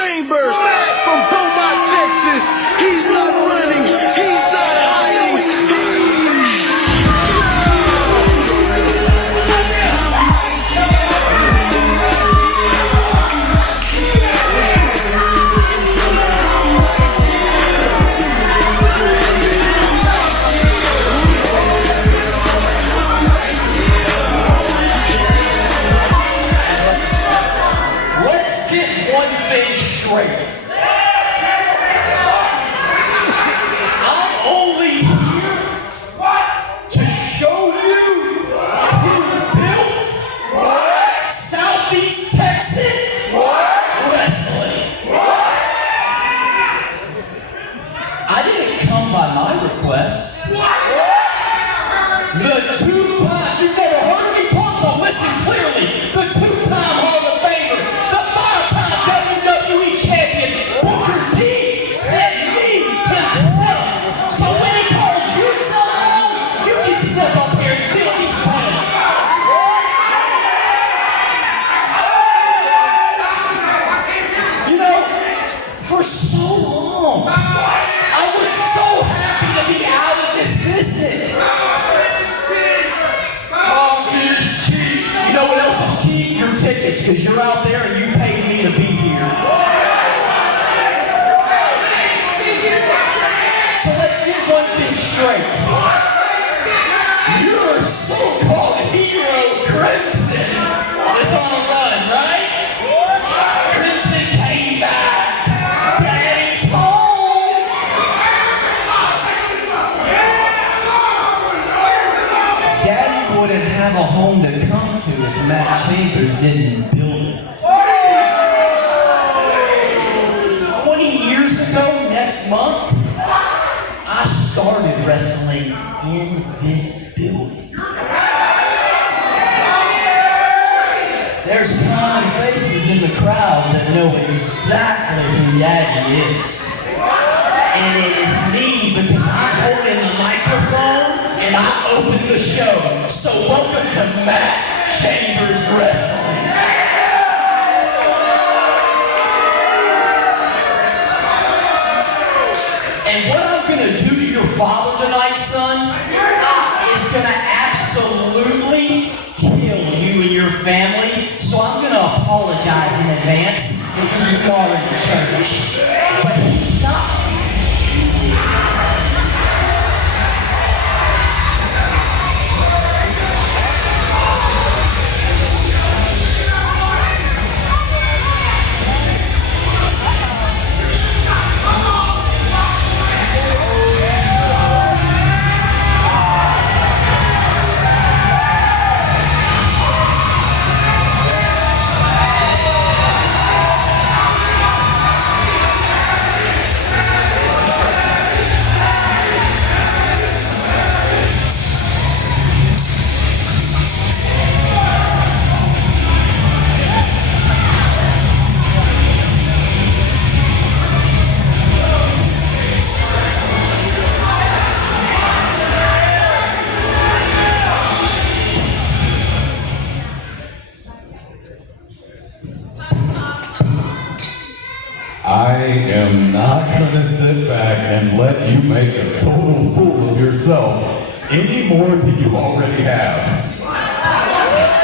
Chambers from Beaumont, Texas. He's not running, he's not hiding, Let's get one thing straight. I'm only here to show you who built Southeast Texas wrestling. I didn't come by my request. The two-time, you've never heard of me, Papa, listen clearly. The two-time Hall of Famer, the five-time WWE champion, Booker T, sent me himself. So when he calls you someone, you can step up here and fill these pants. You know, for so long, I was so happy to be out of this business. You know what else is cheap? Your tickets, because you're out there and you paid me to be here. So let's get one thing straight. Your so-called hero, Crimson, is on a run, right? Crimson came back. Daddy's home. Daddy wouldn't have a home to come to if Matt Chambers didn't build it. 20 years ago, next month, I started wrestling in this building. There's common faces in the crowd that know exactly who Daddy is. And it is me because I'm holding the microphone and I opened the show. So welcome to Matt Chambers Wrestling. And what I'm gonna do to your father tonight, son, is gonna absolutely kill you and your family. So I'm gonna apologize in advance because we are in the church. But he's not. I am not going to sit back and let you make a total fool of yourself any more than you already have.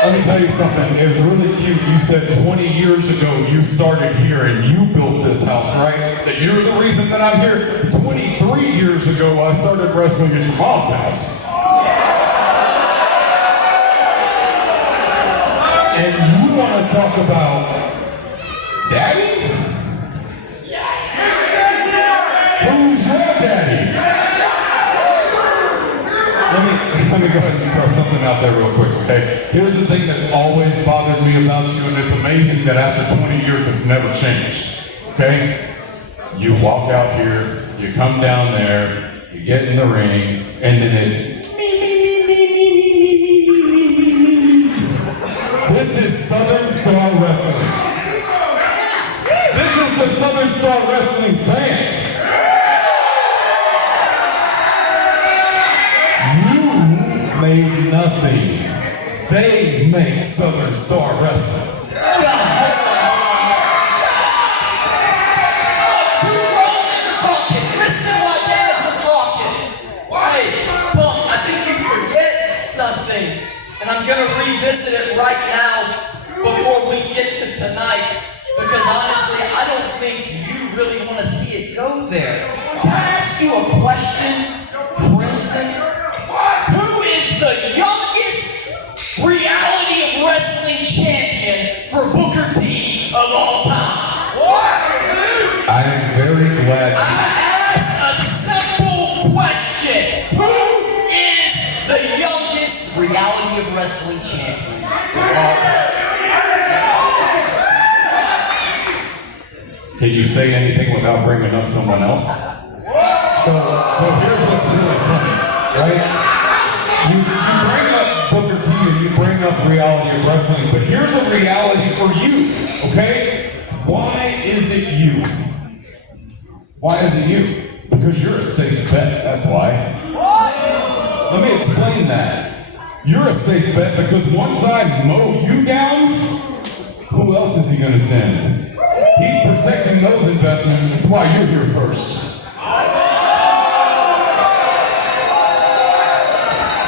Let me tell you something, it was really cute. You said 20 years ago you started here and you built this house, right? That you're the reason that I'm here. 23 years ago I started wrestling at your mom's house. And you want to talk about Daddy? Who's your daddy? Let me go ahead and throw something out there real quick, okay? Here's the thing that's always bothered me about you, and it's amazing that after 20 years it's never changed, okay? You walk out here, you come down there, you get in the ring, and then it's This is Southern Star Wrestling. This is the Southern Star Wrestling fans. Made nothing. They make Southern Star Wrestling. going to revisit it right now before we get to tonight, because honestly, I don't think you really want to see it go there. Can I ask you a question, Crimson? Who is the youngest reality of wrestling champion for Booker T of all time? I am very glad. I asked a simple question. Who is the youngest reality of wrestling champion of all time? Can you say anything without bringing up someone else? So here's what's really funny, right? You bring up Booker T and you bring up reality of wrestling, but here's a reality for you, okay? Why is it you? Why is it you? Because you're a safe bet, that's why. Let me explain that. You're a safe bet because once I mow you down, who else is he gonna send? He's protecting those investments. That's why you're here first.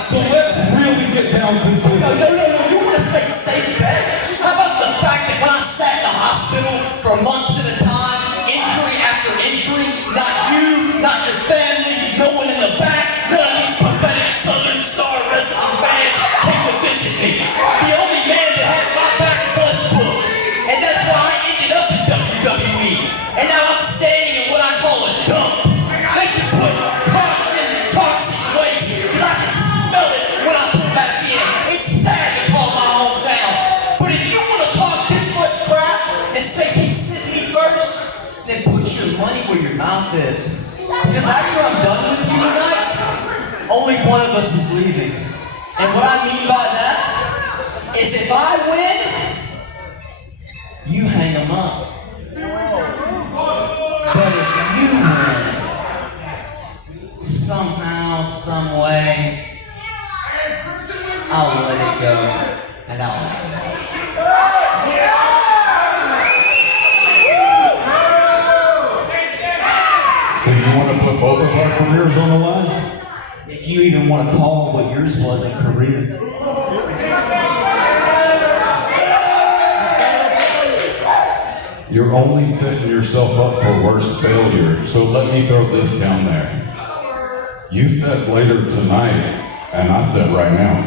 So let's really get down to business. No. You want to say safe bet? How about the fact that when I sat in the hospital for months at a time, injury after injury, not you, not your family, no one in the back, none of these pathetic Southern Star wrestling fans came to visit me. The only man that had my back was Book. And that's why I ended up in WWE. And now I'm standing in what I call a dump. They should put caution, toxic waste, because I can smell it when I pull back in. It's sad to call my hometown. But if you want to talk this much crap and say keep sitting me first, then put your money where your mouth is. Because after I'm done with you tonight, only one of us is leaving. And what I mean by that is if I win, you hang them up. But if you win, somehow, some way, I'll let it go and I'll hang them up. So you want to put both of our careers on the line? If you even want to call what yours was a career. You're only setting yourself up for worse failure. So let me throw this down there. You said later tonight, and I said right now.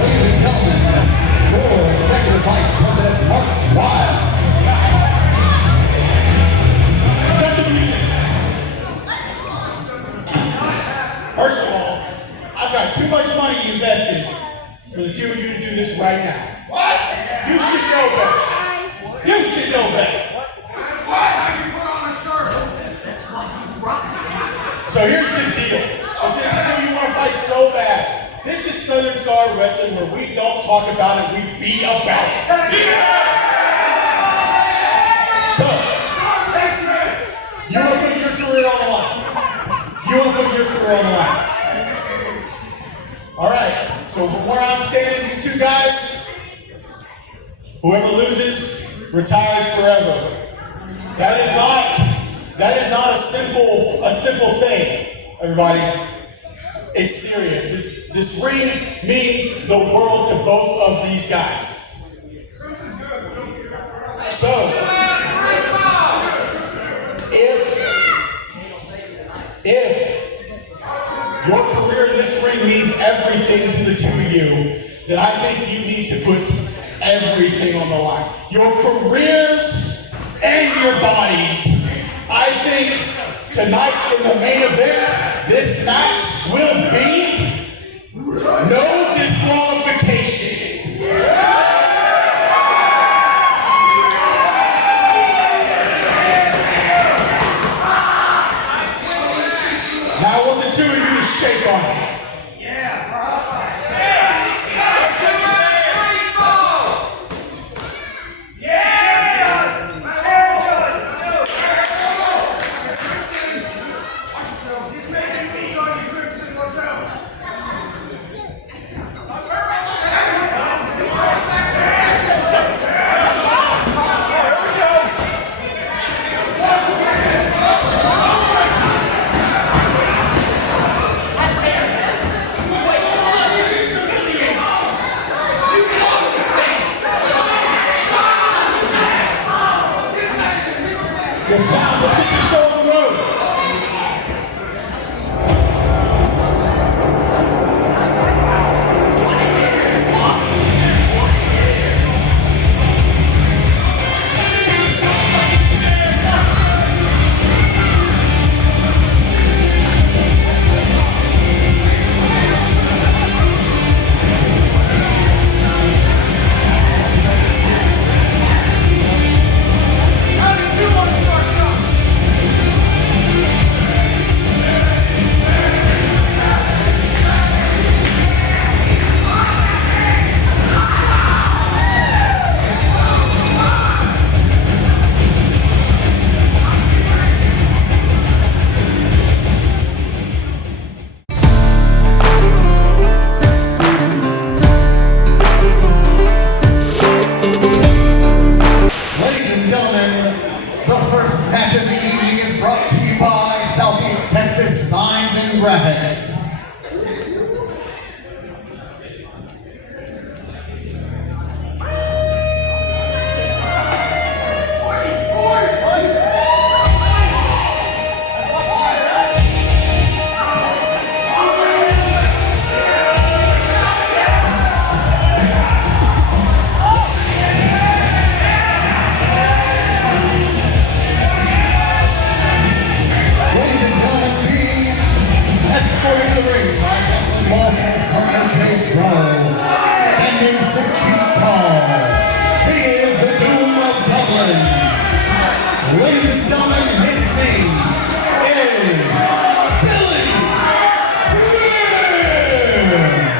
Ladies and gentlemen, for Executive Vice President Mark Wild. First of all, I've got too much money invested for the two of you to do this right now. What? You should know better. You should know better. That's why you put on a shirt. That's why you rock. So here's the deal. Since the two of you want to fight so bad, this is Southern Star Wrestling where we don't talk about it, we be about it. So, you want to put your career on the line. You want to put your career on the line. All right, so from where I'm standing, these two guys, whoever loses retires forever. That is not a simple thing, everybody. It's serious. This ring means the world to both of these guys. So, if your career in this ring means everything to the two of you, then I think you need to put everything on the line. Your careers and your bodies. I think tonight in the main event, this match will be no disqualification. Now I want the two of you to shake on it. Texas Signs and Graphics. Standing 6 feet tall, he is the Doom of Dublin. Ladies and gentlemen, his name is Billy Graham.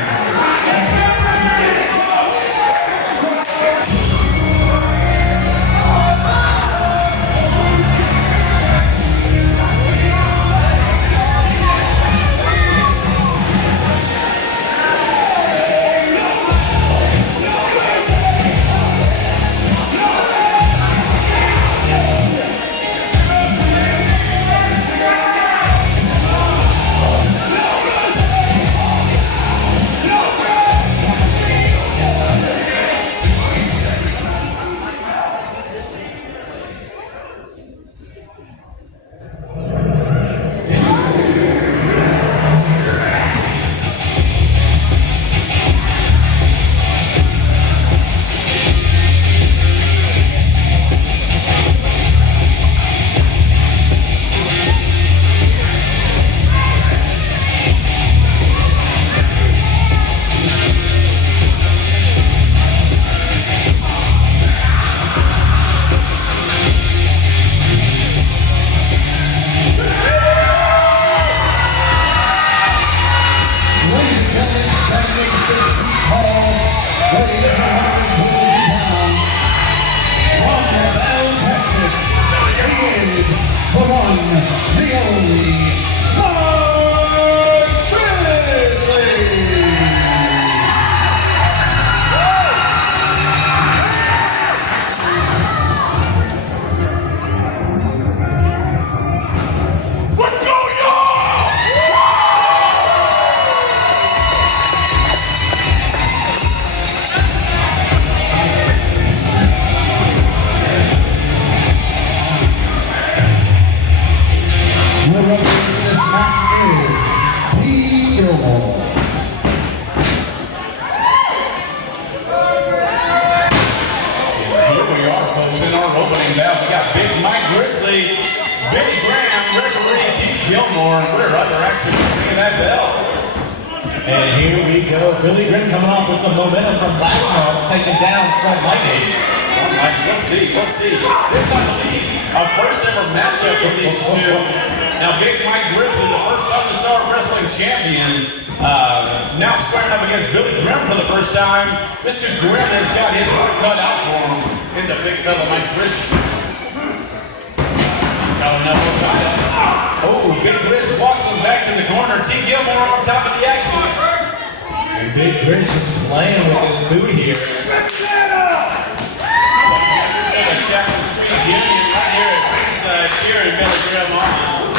Billy Graham coming off with some momentum from last month, taking down Front Lightning. We'll see. This, I believe, a first ever matchup for these two. Now, Big Mike Grizzly, the first Southern Star Wrestling champion, now squaring up against Billy Graham for the first time. Mr. Graham has got his work cut out for him in the big fella Mike Grizzly. Got another tie. Oh, Big Grizz walks him back to the corner. T. Gilmore on top of the action. And Big Grizz just playing with his food here. So the Chapel Street Union right here at ringside cheering Billy Graham on.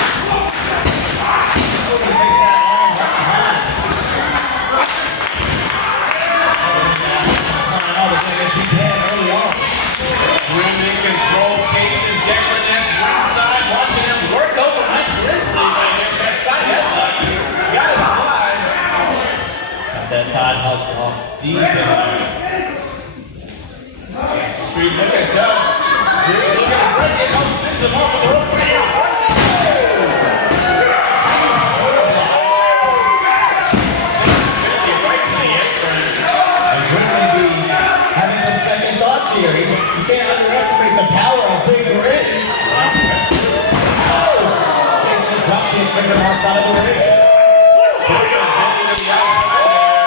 He takes that arm right behind. All the damage he can early on. Grim in control, Case and Declan at ringside, watching him work over Mike Grizzly right there. That side headlock, got it applied. Got that side hug deep in. Street looking tough. Grizz looking to break it. Oh, sends him off of the ropes right here. Right to the apron. And Grim may be having some second thoughts here. You can't underestimate the power of Big Grizz. That's true. Oh! There's the drop kick from the outside of the ring. Taking Billy to the outside there.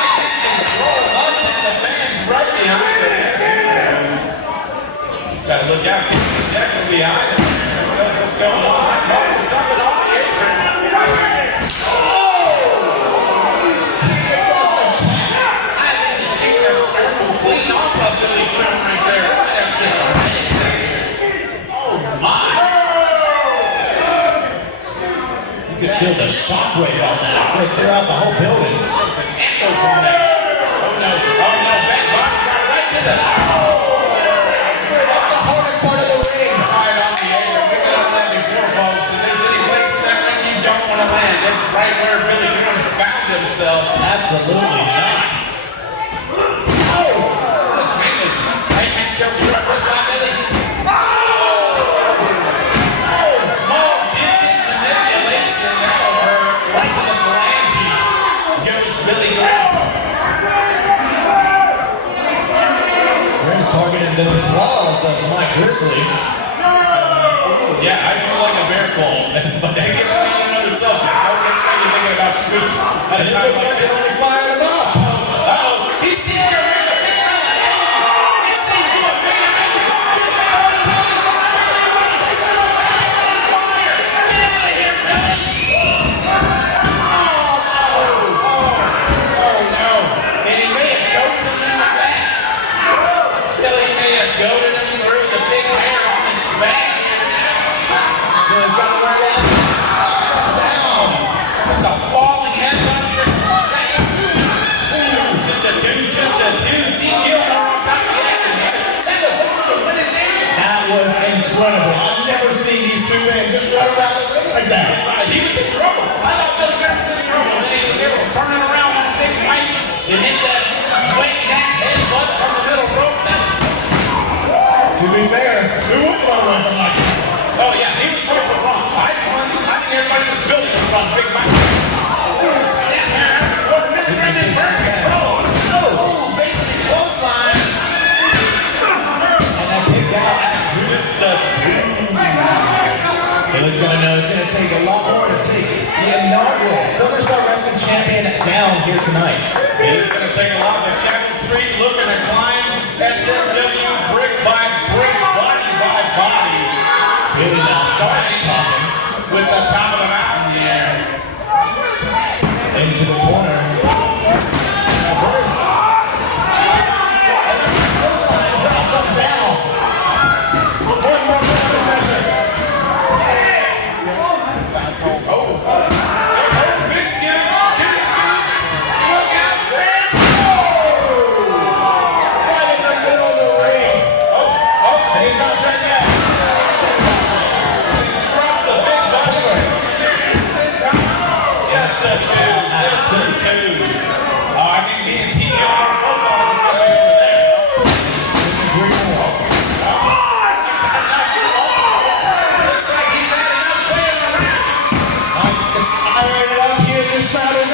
Right in control of it, and the fans right behind him. Gotta look out, Declan behind him. Who knows what's going on? I caught him something off the apron. Huge kick across the chest. I think he kicked the sternum clean off of Billy Graham right there. Right after the right here. Oh my! You could feel the shockwave on that. It throughout the whole building. There's an echo from there. Oh no, back body's right to the... Oh, that's the hardest part of the ring. Right on the apron. We've been over that before, folks. If there's any place in that ring you don't want to land, it's right where Billy Graham found himself. Absolutely not. Oh! Look, Hangman showed real quick by Billy. Oh, small digit manipulation. That'll hurt. Right to the phalanges goes Billy Graham. Graham targeting the claws of Mike Grizzly. Yeah, I do like a bear claw, but that gets me on another subject. That gets me thinking about sweets at a It time looks like like it this. only fired him up. Uh-oh, he sees her with the big fella. It seems to have made him angry. He's got all the time. On fire. Get out of here, Billy. Oh, no. And he may have goaded him in the back. Billy may have goaded him through the big hair on his back. Billy's got to wear that. Down. Just a falling headbuster. Ooh, just a two T Gilmore on top of the action. That was awesome. What did they do? That was incredible. I've never seen these two men just run around the ring like that. And he was in trouble. I thought Billy Graham was in trouble. And then he was able to turn it around on Big Mike and hit that wet back headbutt from the middle rope. That was... To be fair, who wouldn't run away from Mike Grizzly? Oh yeah, he was right to run. I think everybody in this building would run Big Mike. Ooh, snap there after the quarter. Mr. Graham in firm control. Oh, basically clothesline. And that kick out at two. Just a two. Billy's gonna know it's gonna take a lot more to take the inaugural Southern Star Wrestling Champion down here tonight. It is going to take a lot. The Chapel Street looking to climb SSW brick by brick, body by body. Billy now Starting talking with the top of the mountain here. into the corner. Reverse. And the clothesline drops him down. One more for measure. Big scoop, two scoops. Look out, friends. Right in the middle of the ring. And he's not done yet. Drops the big body. Just a two. Just a two. I think me and T.O. are both on this guy over there. Looks like he's had enough playing around. Mike is firing it up here. This crowd is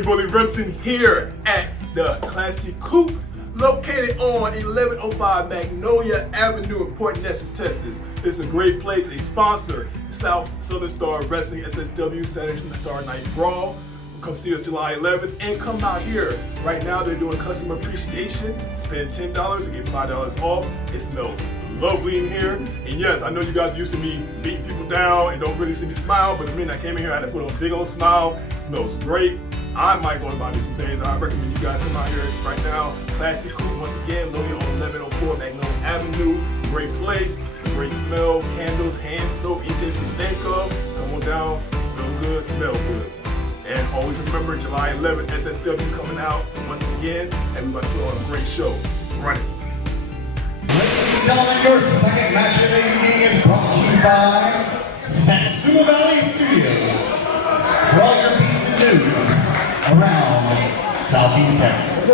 boy Bully Remsen here at the Classy Coupe, located on 1105 Magnolia Avenue in Port Neches, Texas. It's a great place, a sponsor, Southern Star Wrestling, SSW, Saturday Night Brawl. Come see us July 11th and come out here. Right now they're doing customer appreciation. Spend $10 and get $5 off. It smells lovely in here. And yes, I know you guys used to me beating people down and don't really see me smile, but the minute I came in here, I had to put on a big old smile. It smells great. I might go and buy me some things. I recommend you guys come out here right now. Classy Coupe, once again, located on 1104 Magnolia Avenue. Great place, great smell, candles, hand soap, anything you can think of. Come on down, feel good, smell good. And always remember, July 11th, SSW is coming out once again, and we're about to put on a great show. Run it. Ladies and gentlemen, your second match of the evening is brought to you by Satsuma Valley Studios. For all your beats and news around Southeast Texas.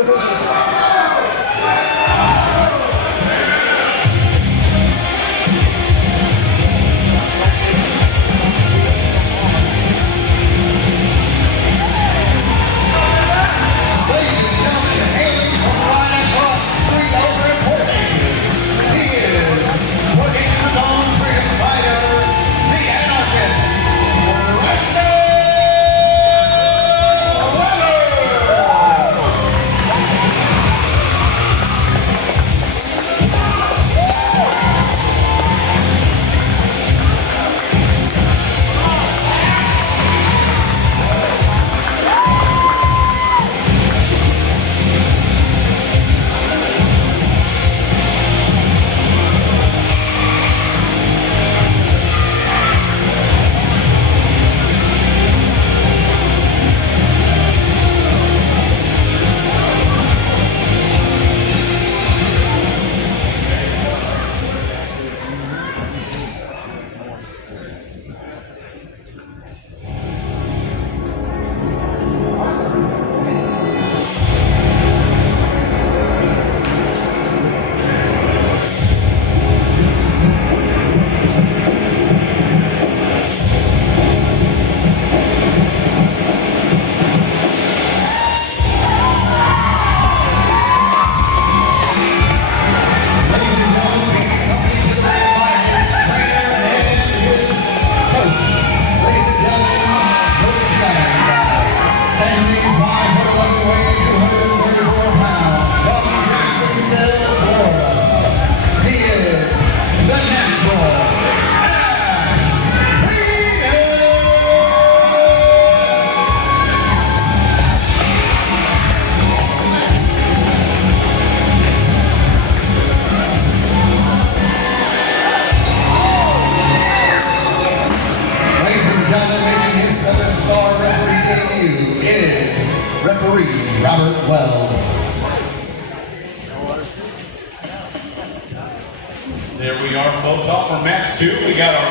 There we are, folks. Off for match 2. We got our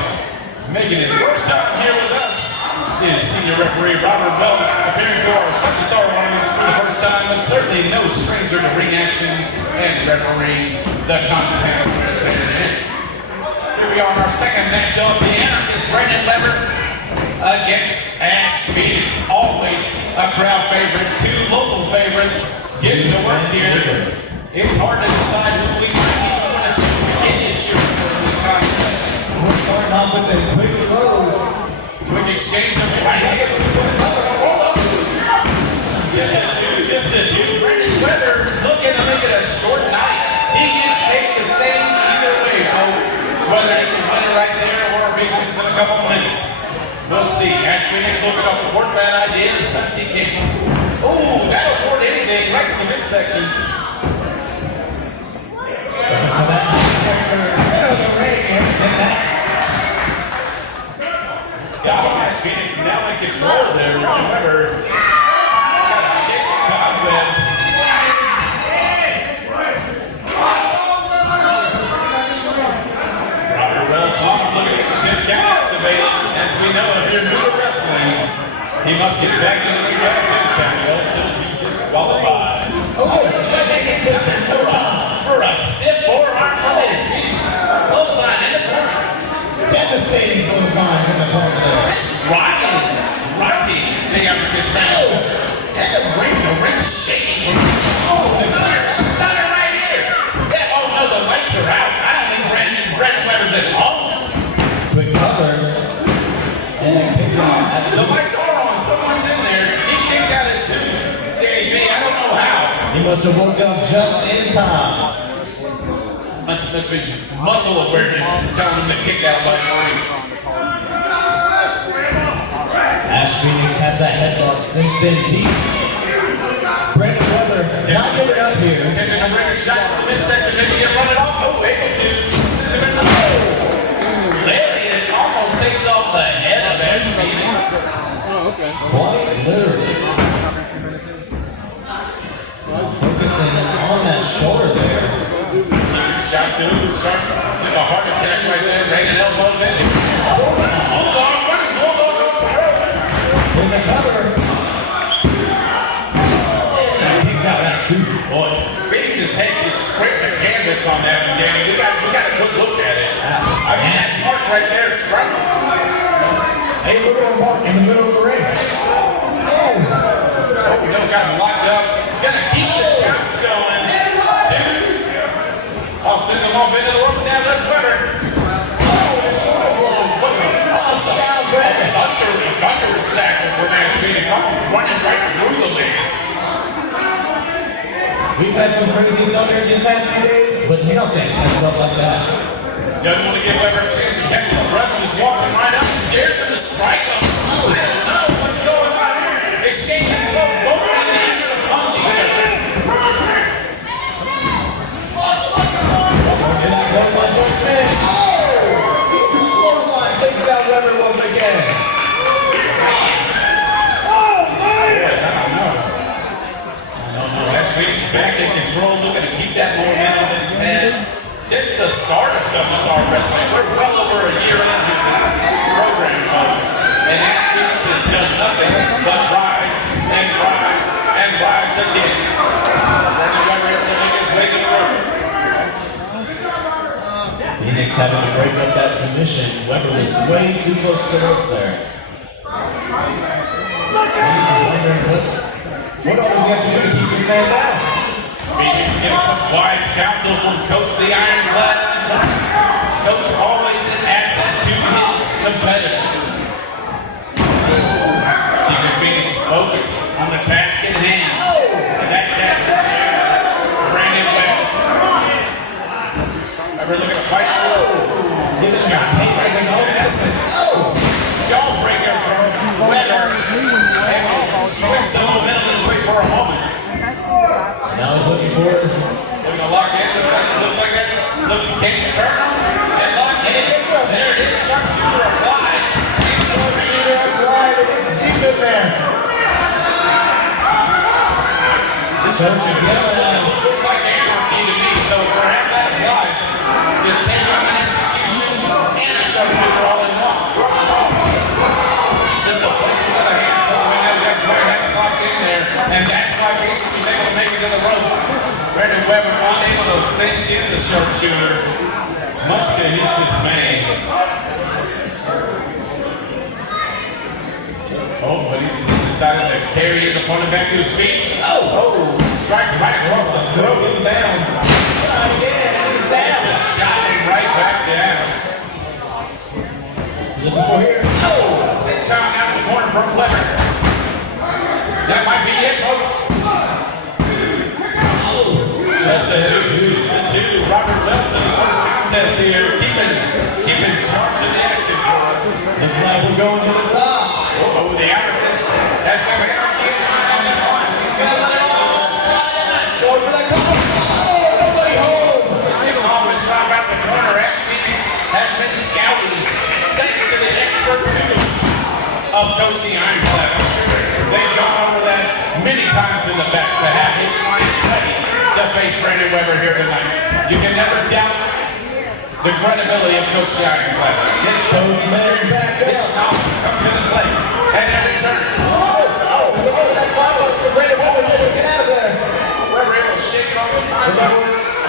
making his first time here with us is senior referee Robert Wells, appearing to our superstar audience for the first time, but certainly no stranger to ring action and refereeing the contest we're there in. Here we are in our second matchup. The Anarchist Brandon Lever against Ash Phoenix. Always a crowd favorite. 2 local favorites getting to work here. It's hard to decide who we want to cheer for this contest. We're starting off with a quick close. Quick exchange of ideas between the couple. Hold up. Just a two. Brandon Weber looking to make it a short night. He gets paid the same either way, folks. Whether he can win it right there or if he wins in a couple minutes. We'll see. Ash Phoenix looking to thwart that idea as best he can. Ooh, that'll thwart anything right to the midsection. It's got him. Ash Phoenix now in control there. Remember, got to shake the cobwebs. Robert Wells looking to get the 10 count activated. As we know, if you're new to wrestling, he must get back into the ground 10 count. Else he'll be disqualified. Oh, he's making it for a stiff forearm from Ash Phoenix. Clothesline in the corner. Devastating clothesline in the corner. Just rocking the African man. And how. He must have woke up just in time. Must be muscle awareness telling him to kick that leg morning. Ash Phoenix has that headlock cinched in deep. Brandon Weber not giving up here. Attempting to bring a shot to the midsection, maybe he can run it off. Oh, able to. Sends him in the lariat, almost takes off the head of Ash Phoenix. Quite literally. Focusing on that shoulder there. Shots to him, starts just a heart attack right there, bringing elbows into. Hold on, running bulldog off the ropes. There's a cover. And he kicked out that too. Boy, Phoenix's head just scraped the canvas on that one, Danny. We got a good look at it. I mean, that mark right there is striking. A literal mark in the middle of the ring. Oh, we don't got him locked up. Gonna keep the chops going. Two. Oh, sends him off into the ropes now. Let's Weber. Oh, the shoulder blow. What the? Thunderous tackle from Ash Phoenix. Almost running right through the leg. We've had some crazy thunder these past few days, but nothing has felt like that. Doesn't want to give Weber a chance to catch his breath. Just walks him right up. Dares him to strike him. Oh, I don't know what's going on here. Exchanging blows. Both really eager to punch each other. Huge clothesline takes down Weber once again. Boys, I don't know. Ash Phoenix back in control, looking to keep that momentum in his head. Since the start of Star Wrestling, we're well over a year into this program, folks. And Ash Phoenix has done nothing but rise and rise and rise again. Brandon Weber able to make his way to the ropes. Phoenix having to break up that submission. Weber was way too close to the ropes there. Phoenix is wondering what all does he have to do to keep this man down? Phoenix getting some wise counsel from Coach the Ironclad in the corner. Coach always an asset to his competitors. Keeping Phoenix focused on the task at hand. And that task is there. Brandon Weber. Weber looking to fight. Give a shot. Jawbreaker from Weber. And swing some momentum this way for a moment. Now he's looking for it. They're gonna lock in. Looks like that. Look, can he turn him and lock in? There it is. Sharpshooter applied. Sharpshooter applied, and it's deep in there. The sharpshooter looked like anarchy to me, so perhaps that applies to take on an execution and a sharpshooter all in one. Just the placement of the hands doesn't mean that we have to locked in there, and that's why Phoenix was able to make it to the ropes. Brandon Weber unable to cinch in the sharpshooter, much to his dismay. Oh, but he's decided to carry his opponent back to his feet. Oh, strike right across the throat and down. Again, and he's down. Shot him right back down. Looking for here. Oh, sit down out of the corner from Weber. That might be it, folks. Just the two. Robert Wilson, his first contest here, keeping charge of the action for us. Looks like we're going to the top. Oh, the anarchist has some anarchy in mind as he climbs. He's gonna let it all fly tonight. Going for that cover. Oh, nobody home. As they Hoffman drop out the corner, Ash Phoenix has been scouted thanks to the expert tutelage of Coach the Ironclad. I'm sure they've gone over that many times in the back to have his client ready to face Brandon Weber here tonight. You can never doubt the credibility of Coach the Ironclad. His knowledge comes into play at every turn. That's Barlos for Brandon Weber. Get out of there. Weber able to shake it off his mind.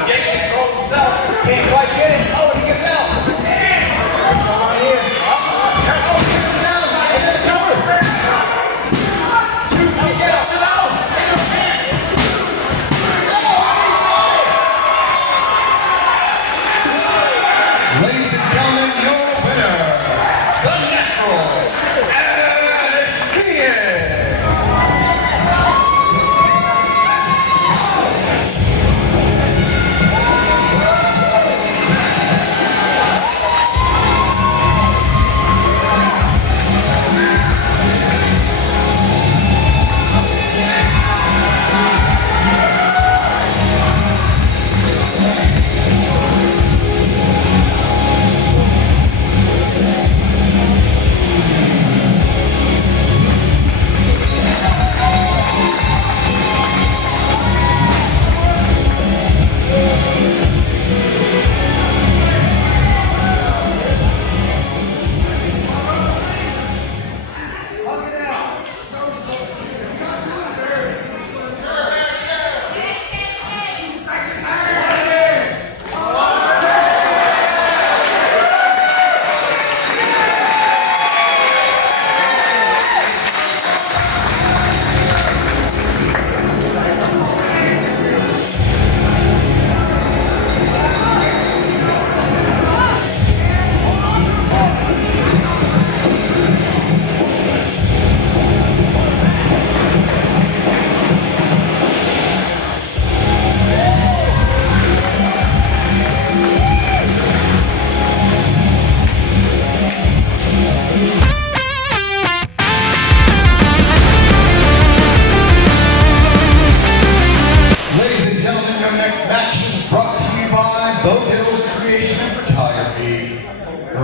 Again, he controls himself. Can't quite get it. Oh, and he gets out. What's going on here? Oh, he gets him down. And there's a cover. Two kick outs. It out. Into a pin. Ladies and gentlemen, your winner, the Natural, Ash Phoenix.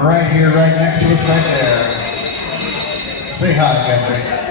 right here, right next to us, right there. Say hi, Catherine.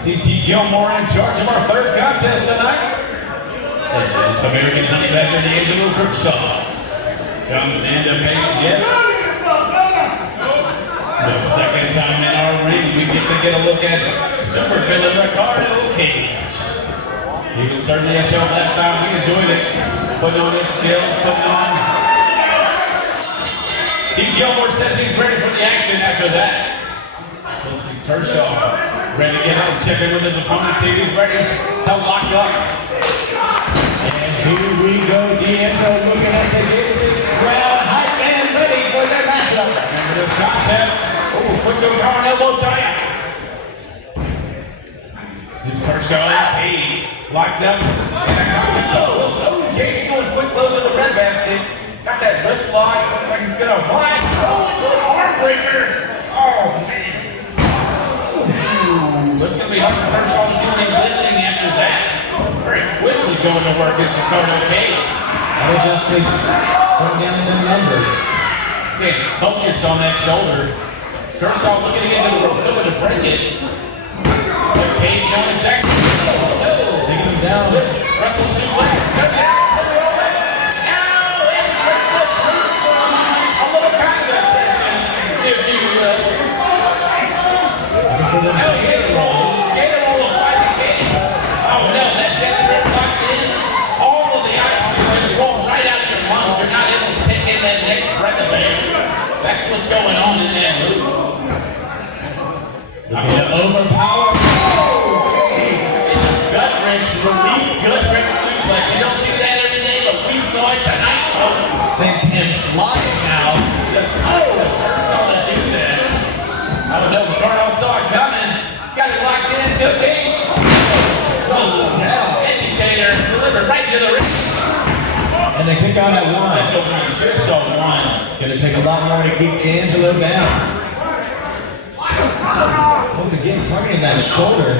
CT Gilmore in charge of our third contest tonight. It's American Honey Badger D'Angelo Kershaw comes in to face yet the second time in our ring. We get a look at supervillain Ricardo Cage. He was certainly a show last time. We enjoyed it. Putting on his skills, putting on. T. Gilmore says he's ready for the action after that. We'll see Kershaw ready to get out and check in with his opponent, see if he's ready to lock up. And here we go, D'Angelo looking at the get this crowd hype and ready for their matchup. Remember this contest. Oh, quick to a power elbow tie. This Kershaw and Page locked up in the contest. Oh, Cage going quick load to the red basket. Got that wrist lock. Looks like he's gonna fly. Oh, it's an arm breaker. Oh, man. It's going to be hard for Kershaw to do any lifting after that. Very quickly going to work against Ricardo Cage. I would definitely bring down the numbers. Staying focused on that shoulder. Kershaw looking to get to the ropes, hoping to break it. But Cage knowing exactly. Oh, no. Taking him down. Russell suplex. Cut down. Spinner roll X. Now, and he breaks the truth from a little contest session, if you will. Looking for them Gator roll applied to Cage. Oh no, that dead grip locked in. All of the oxygen just rolled right out of your lungs. You're not able to take in that next breath of air. That's what's going on in that move. looking to overpower. Gut wrench, release gut wrench suplex. You don't see that every day, but we saw it tonight, folks. Sent him flying now. The soul of Kershaw to do that. I don't know, Ricardo saw it coming. He's got it locked in. Good beat. into the ring. And they kick out at one. Just a one. It's going to take a lot more to keep D'Angelo down. Once again, targeting that shoulder.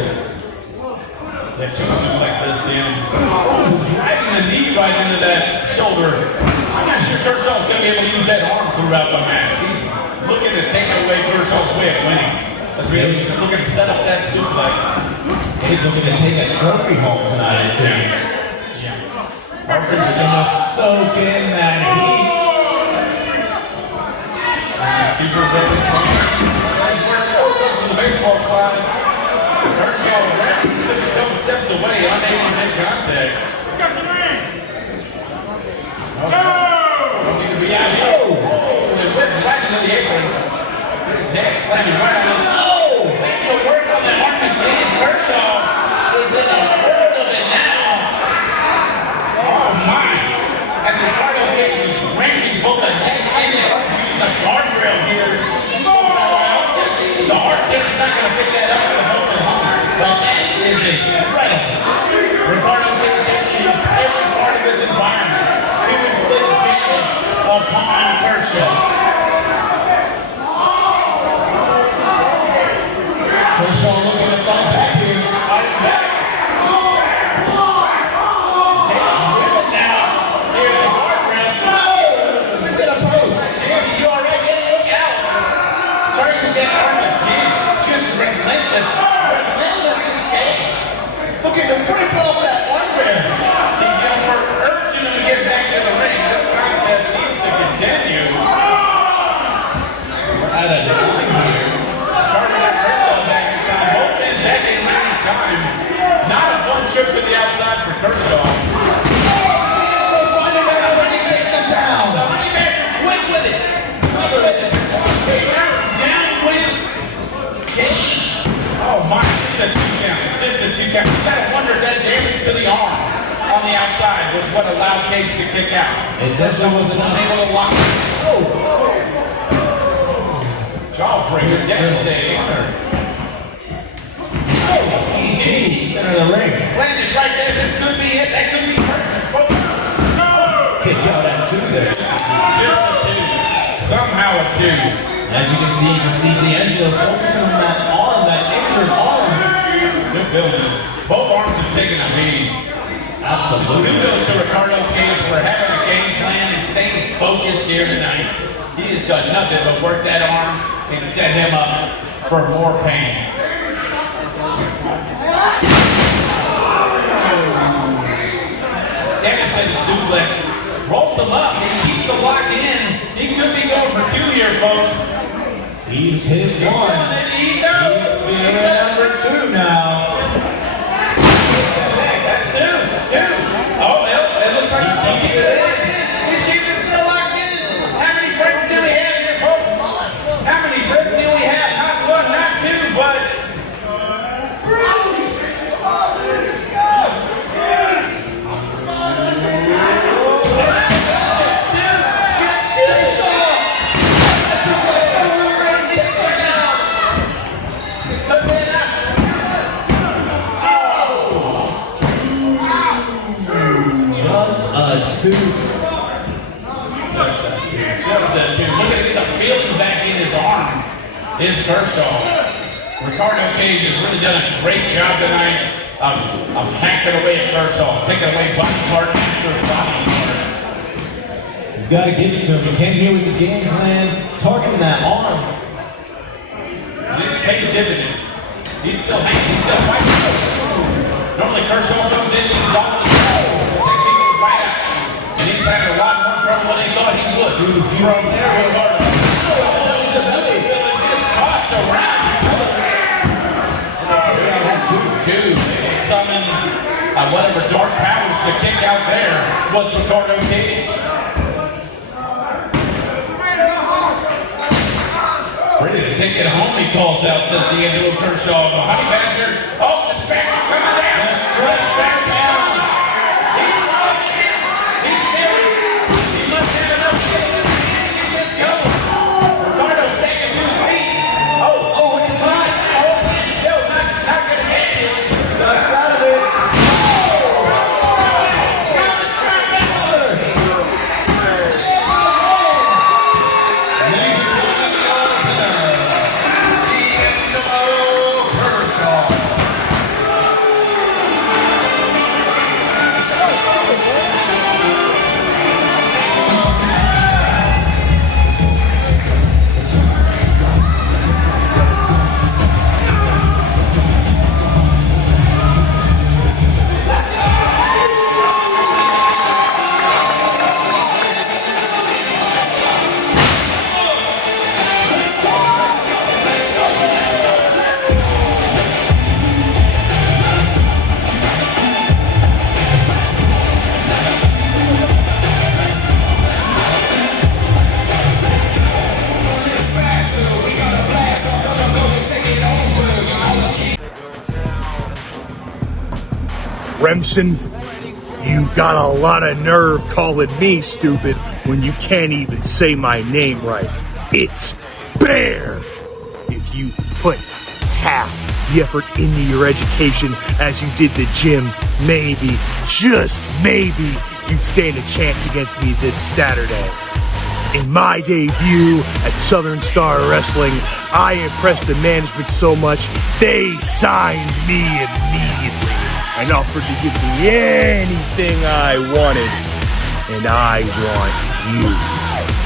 That choke suplex does damage. Oh, driving the knee right into that shoulder. I'm not sure Kershaw's going to be able to use that arm throughout the match. He's looking to take away Kershaw's way of winning. That's really he's looking to set up that suplex. He's looking to take a trophy home tonight, it seems. Yeah. Harper's going to soak in that heat. Super weapon. Goes for the baseball slide. Kershaw already took a couple steps away, unable to make contact. Need to be out here. Oh, and whipped right into the apron. His head slamming right on his. Oh, back to work on that arm again. Kershaw is in a world of it now. Oh my! As Ricardo Cage is wrenching both the neck and the arm, using the guardrail here. The arcade's not going to pick that up for the folks at home. But that is incredible. Ricardo Cage has used every part of his environment to inflict damage upon Kershaw. Kershaw looking to fight back here. Fight back. Cage ripping now. Here's the guardrails. Oh! Into the post. Jamie, you alright? Get look out. Turning that arm again. Just relentless. Relentless is Cage. Looking to rip off that arm there. To Gilbert, urging him to get back to the ring. This contest needs to continue. We're at a 9 here. Carter got Kershaw back in time. Both men back in here in time. Not a fun trip to the outside for Kershaw. D'Angelo finding out how he takes him down. The Honey Badger quick with it. Quick with it. The cross came out. Down with Cage. Oh my, just a 2 count. Just a 2 count. You gotta wonder if that damage to the arm on the outside was what allowed Cage to kick out. It definitely wasn't Unable to lock it. Oh! Jawbreaker, devastating. Oh, ET, center of the ring. landed right there. This could be it. That could be curtains, folks. Kick out at two there. Just a 2. Somehow a 2. As you can see D'Angelo focusing on that arm, that injured arm. Good feeling. Both arms have taken a beating. Absolutely. Kudos to Ricardo Cage for having a game plan and staying focused here tonight. He has done nothing but work that arm and set him up for more pain. Devastating suplex. Rolls him up. He keeps the lock in. He could be going for 2 here, folks. He's hit He's one. doing it. He knows. He's feeling number 2 now. Hey, that's 2. Oh, well, it looks like he's still keeping it locked in. He's keeping it still locked in. How many friends do we have here, folks? How many friends do we have? Not 1, not 2, but... Just a 2. Just a 2. Look at the feeling back in his arm. Is Kershaw. Ricardo Cage has really done a great job tonight of hacking away at Kershaw, taking away body part after body part. You've got to give it to him. He came here with the game plan, targeting that arm. And it's paid dividends. He's still hanging. He's still fighting. Normally Kershaw comes in, he's off the ground to take people right out. And he's having a lot more trouble than he thought he would. From there, Ricardo. Just tossed around. Two. They summon whatever dark powers to kick out there was Ricardo Cage. Ready to take it home, he calls out, says D'Angelo Kershaw. The Honey Badger. Oh, the straps are coming down. The straps are coming down. He's calling it in. He's feeling. He must have enough feeling in the hand to get this going. Ricardo staggers to his feet. Oh, this is fine. Hold it in. No, not gonna get you. That's out of it. Oh, Remsen, you got a lot of nerve calling me stupid when you can't even say my name right. It's Bear. If you put half the effort into your education as you did the gym, maybe, just maybe, you'd stand a chance against me this Saturday. In my debut at Southern Star Wrestling, I impressed the management so much, they signed me immediately and offered to give me anything I wanted. And I want you.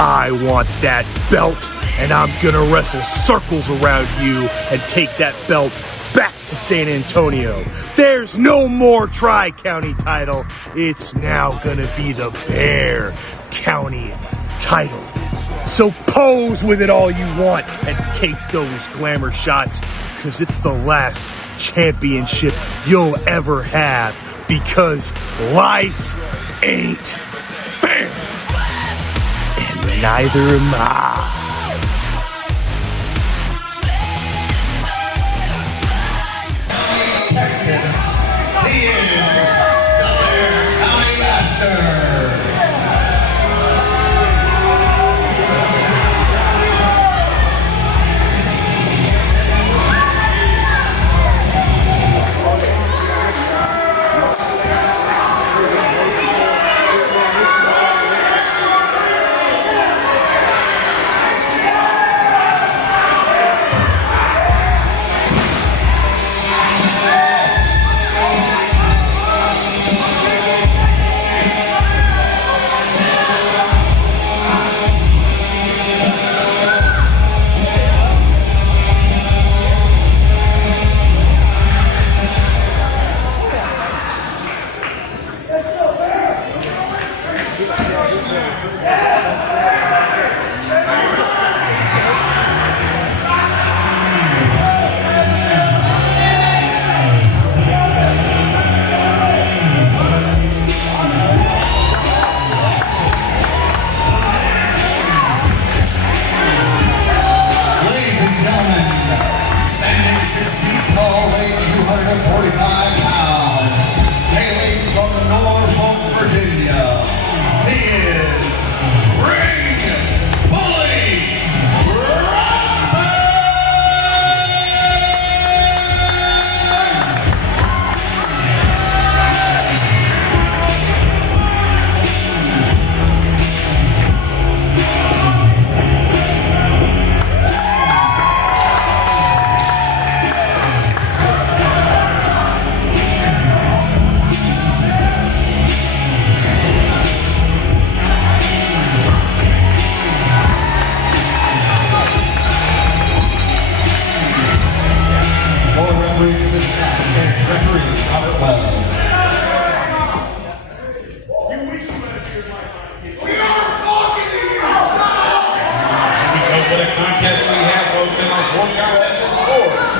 I want that belt, and I'm gonna wrestle circles around you and take that belt back to San Antonio. There's no more Tri-County title. It's now gonna be the Bear County title. So pose with it all you want and take those glamour shots, because it's the last championship you'll ever have, because life ain't fair. And neither am I. Texas, he is the Bear County Master.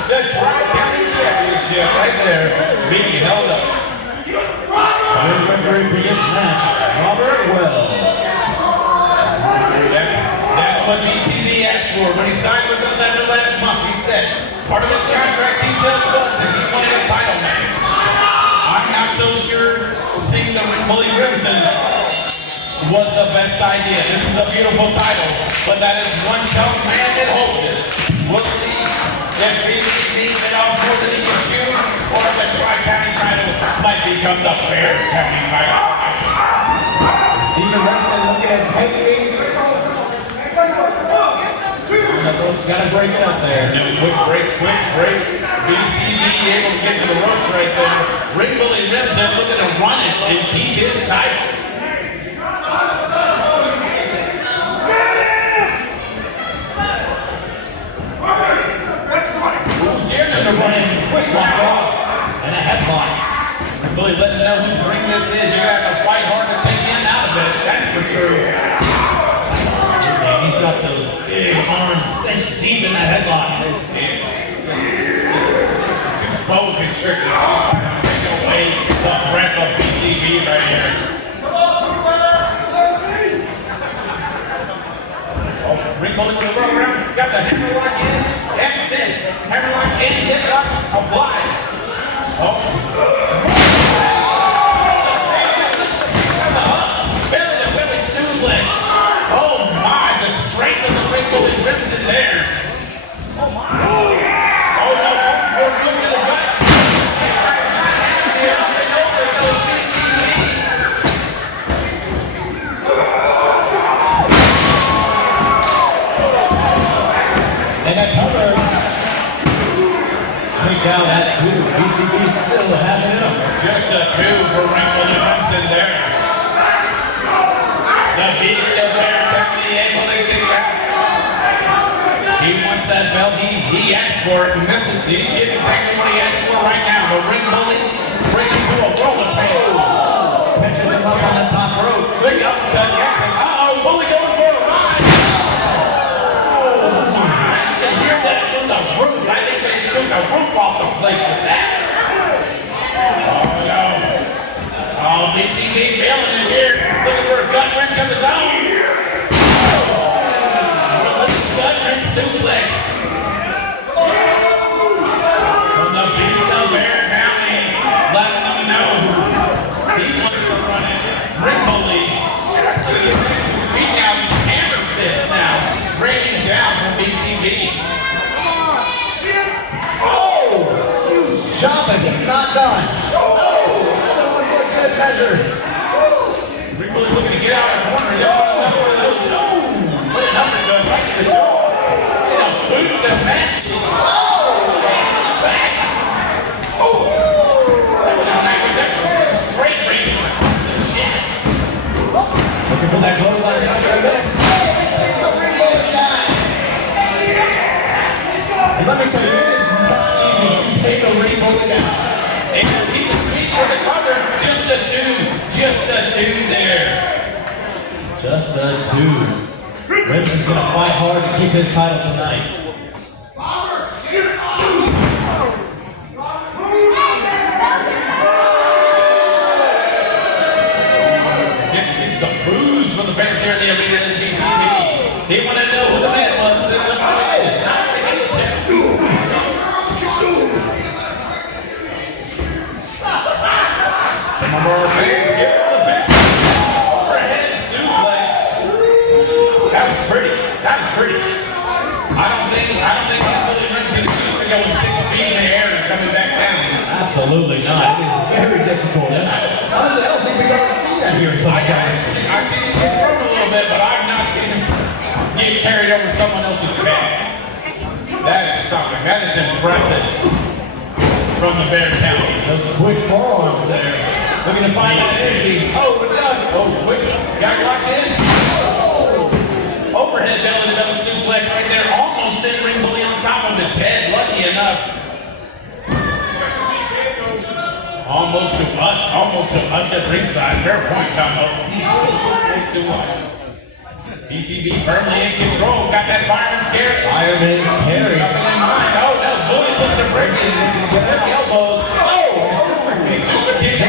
The Tri-County Championship right there being held up. Our referee for this match, Robert Wells. That's what BCB asked for when he signed with us after last month. He said part of his contract details was that he wanted a title match. I'm not so sure seeing the Bully Crimson was the best idea. This is a beautiful title, but that is one tough man that holds it. We'll see if BCB bit off more than he can chew, or if the Tri-County title might become the Bear County title. Steven Remsen looking at taking these. Ropes got to break it up there. No, quick break. BCB able to get to the ropes right there. Ring Bully Remsen looking to run it and keep his title. To run in, quick lock off, and a headlock. Bully letting know whose ring this is. You're gonna have to fight hard to take him out of it. That's for true. Man, he's got those big arms cinched deep in that headlock. It's too bow constricted. Just taking away the breath of BCB right here. Oh, Ring Bully with a roll around. Got the hammerlock in. Hammerlock in, hip lock applied. Oh. And that cover. Take down at 2. BCB still having it up. Just a 2 for Ringgold and Remsen there. The Beast of Bear can be able to kick out. He wants that belt. He asked for it, and he's getting exactly what he asked for right now. The Ring Bully bring him to a roller pain. Catches him up on the top rope. Big uppercut gets him. Uh-oh, Bully going for a ride. Oh, my. You can hear that through the roof. I think they took the roof off the place with that. Oh, no. Oh, BCB failing it here. Looking for a gut wrench of his own. Release gut wrench suplex. From the Beast of Bear County, letting them know he wants to run it. Ring Bully strictly beating out his hammer fist now, raining down from BCB. Oh! Huge chop and he's not done. Oh! Another one for good measures. Ring Bully looking to get out of the corner. He don't want another one of those. Oh! What an uppercut right to the jaw. And a boot to match it. Oh! That's his back. Oh! That was a nice straight race across the chest. Looking for that clothesline after this. Oh! It takes the Ring Bully down. And let me tell you, it is not easy to take a Ring Bully down. Able to keep his feet for the cover. Just a 2. Just a 2 there. Just a 2. Remsen's gonna fight hard to keep his title tonight. Getting some boos from the fans here in the arena of the BCB. He wanted to know who the man was, and then left away. Not think it was him. Some of our fans give him the best overhead suplex. That was pretty. That was pretty. I don't think Billy Remsen is used to going 6 feet in the air and coming back down. Absolutely not. It is very difficult. Honestly, I don't think we've ever seen that here in some I've seen him get thrown a little bit, but I've not seen him get carried over someone else's head. That is something. That is impressive from the Bear County. Those quick forearms there. Looking to find that energy. Oh, we're done. Oh, quick. Got locked in. Oh. Overhead belly to belly suplex right there. Almost sent Ring Bully on top of his head. Lucky enough. Almost to us at ringside. Fair point, Tom. Almost to us. BCB firmly in control. Got that fireman's carry. Fireman's carry. Something in mind. Oh, no. Bully looking to break it. Break the elbows. Oh! Super kick.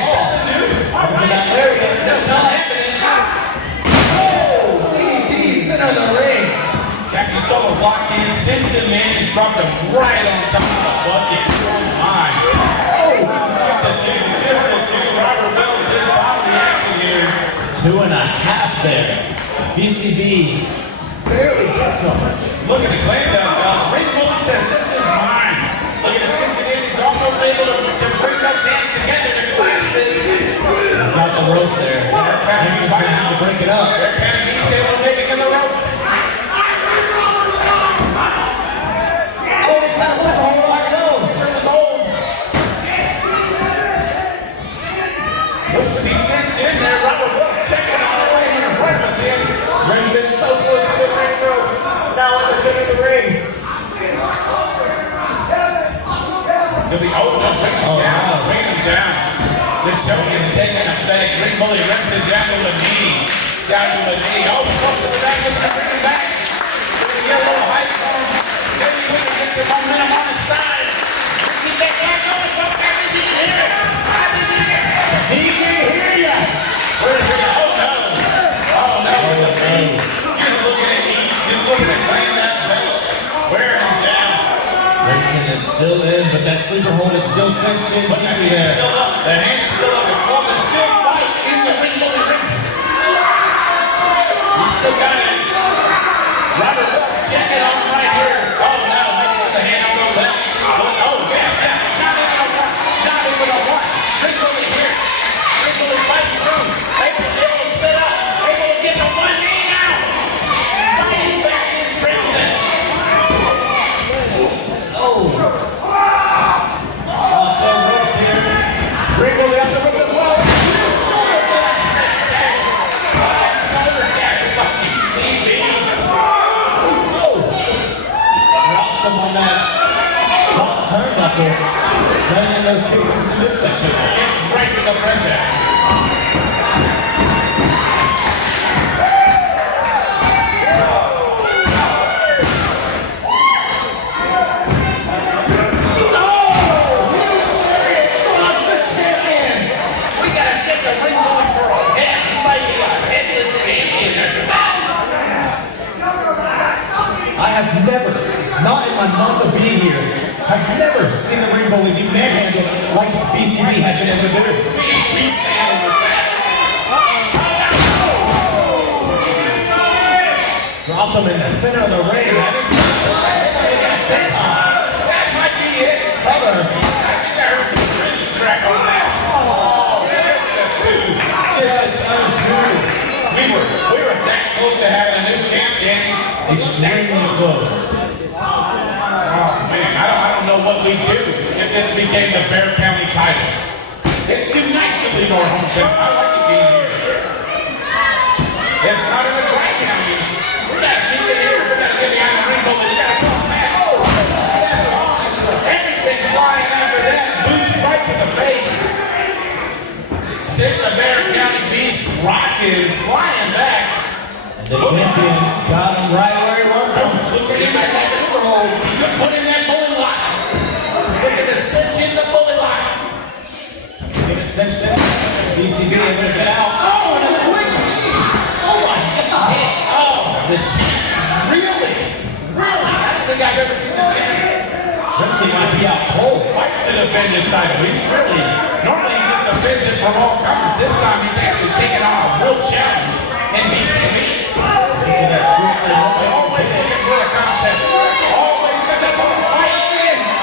All right. Not happening. Oh! DDT center of the ring. Tacky Solo blocked in, cinched him in, and dropped him right on top of the bucket. Oh my. Oh! Just a two. Robert Wells in top of the action here. 2.5 there. BCB barely gets him. Looking to claim that belt. Ring Bully says, this is mine. Looking to cinch it in. He's almost able to bring those hands together to clasp it. He's got the ropes there. Remsen's gonna have to break it up. Bear County Beast able to make it to the ropes. Oh, he's got a super hold on his own. It was old. Looks to be cinched in there. Robert Wells checking on it right here in front of us, Dan. Remsen so close to the ring ropes. Now in the center of the ring. He'll be, oh no, bring him down, bring him down. The choke is taking effect. Ring Bully Remsen down to a knee. Oh, the folks in the back looking to bring him back. We're going to get a little hype for him. Maybe we can get some momentum on his side. Keep that back going, folks. I think you can hear it. He can hear ya. We're going to, oh no. With the face. Just looking to claim that belt. Wearing him down. Remsen is still in, but that sleeper hold is still cinched in But the deeply hand's there. still up. The hand is still up. There's still fight in the Ring Bully Remsen. He's still got it. Robert Wells checking on him right here. Oh no, maybe it's the hand on the left. Oh yeah. Not even a one. Ring Bully here. Ring Bully fighting through. Able to set up. Able to get the one knee now. Fighting back is Remsen. Awesome on that drop turnbuckle. Landing those kicks into the midsection. It's right to the breadbasket. We gotta check the ring going for a head. He might be a headless champion after that. I have never, not in my month of being here, have never seen the ring bully be manhandled like BCB has been able to do. We stand with that. Drops him in the center of the ring, and it's not done. It's not even a senton. That might be it. Cover. I think I heard some ribs crack on that. Oh, just a two. Just a two. We were that close to having a new champ, Danny. Extremely close. Oh man, I don't know what we do if this became the Bear County title. It's too nice to leave our hometown. I like it being here. It's not in the Tri-County. We gotta keep it here. We gotta get behind the ring bully. We gotta come back. Everything flying after that. Boots right to the face. Sitting the Bear County Beast rocking, flying back. And the champions got him right where he wants him. Looks like he might have an overhold. He could put in that bully lock. Look at the cinch in the bully lock. Get it cinched in. BCB able to get out. Oh, and a quick knee. Oh my God. Oh, the champ. Really? Really? I don't think I've ever seen the champ. Crimson might be out cold. Fight to defend this title. He's really, normally he just defends it from all comers. This time he's actually taking on a real challenge in BCB. Looking for that scoop slam. Always looking for a contest. Always looking for a fight.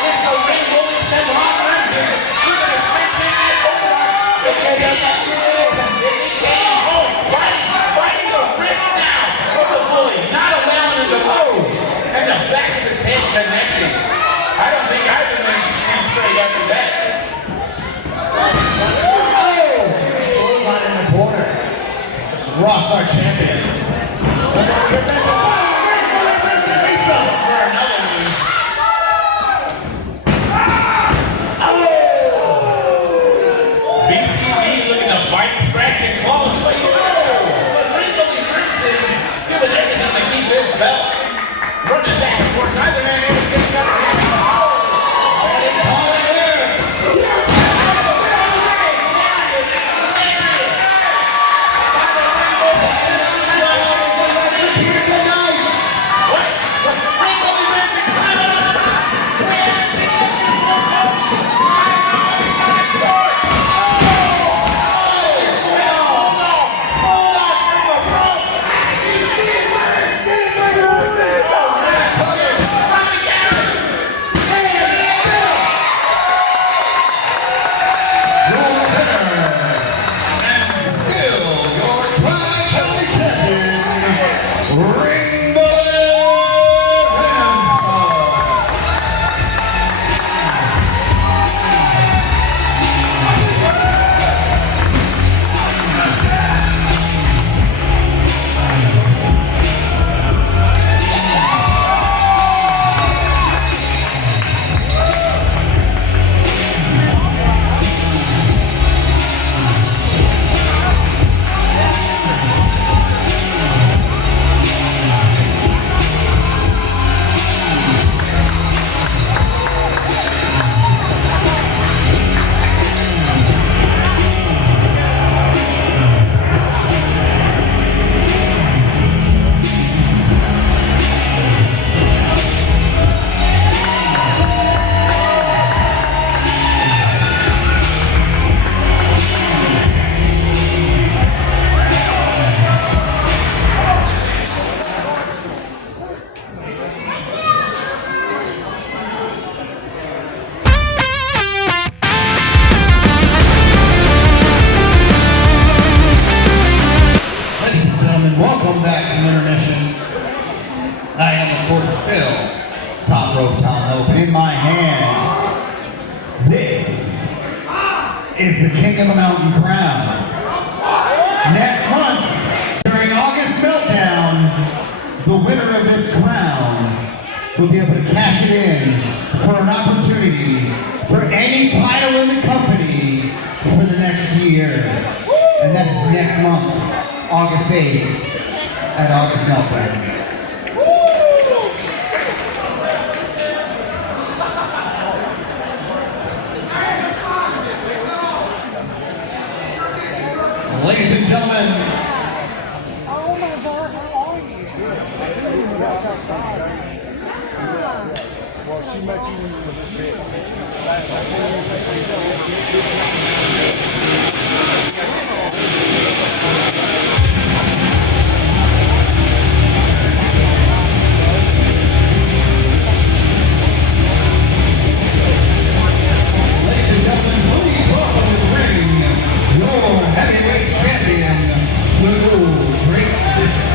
It's the ring bully step on Crimson. Look at the cinch in that bully lock. If he can, oh, biting the wrist now of the bully, not allowing him to load. And the back of his head connecting. I don't think I can see straight after that. Oh! Clothesline in the corner. Just rocks our champion. Don't forget that shot. Oh, ring bully Crimson beats him. For another one. BCB looking to bite, scratch, and claws, but ring bully Crimson doing everything to keep his belt. Running back and forth, neither man able to get the upper hand. is the King of the Mountain crown. Next month, during August Meltdown, the winner of this crown will be able to cash it in for an opportunity for any title in the company for the next year. And that is next month, August 8th at August Meltdown. Ladies and gentlemen, Oh my God, how are you? Well, she met you when you were this big. ladies and gentlemen, please welcome to the ring your heavyweight champion, the Drake Bishop.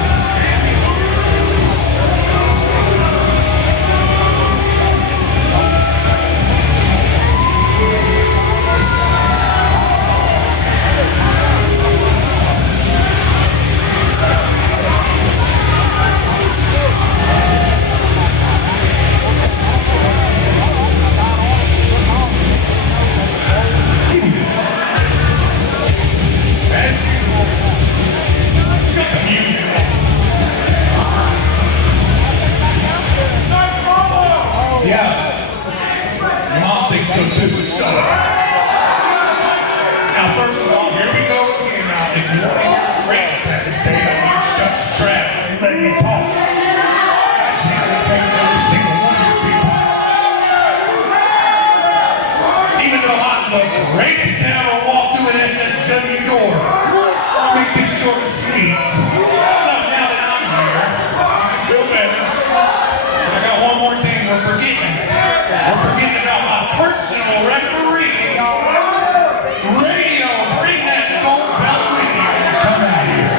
Yeah. Your mom thinks so too. So. Now, first of all, here we go again. Now, if you want to hear what Rex has to say, then you shut your trap and let me talk. I channel came every single one of you people. Even though I'm the greatest to ever walk through an SSW door, I'll make this short and sweet. So now that I'm here, you can feel better. But I got one more thing we're forgetting. We're forgetting about my personal referee. Radio, bring that gold belt with you. Come out here.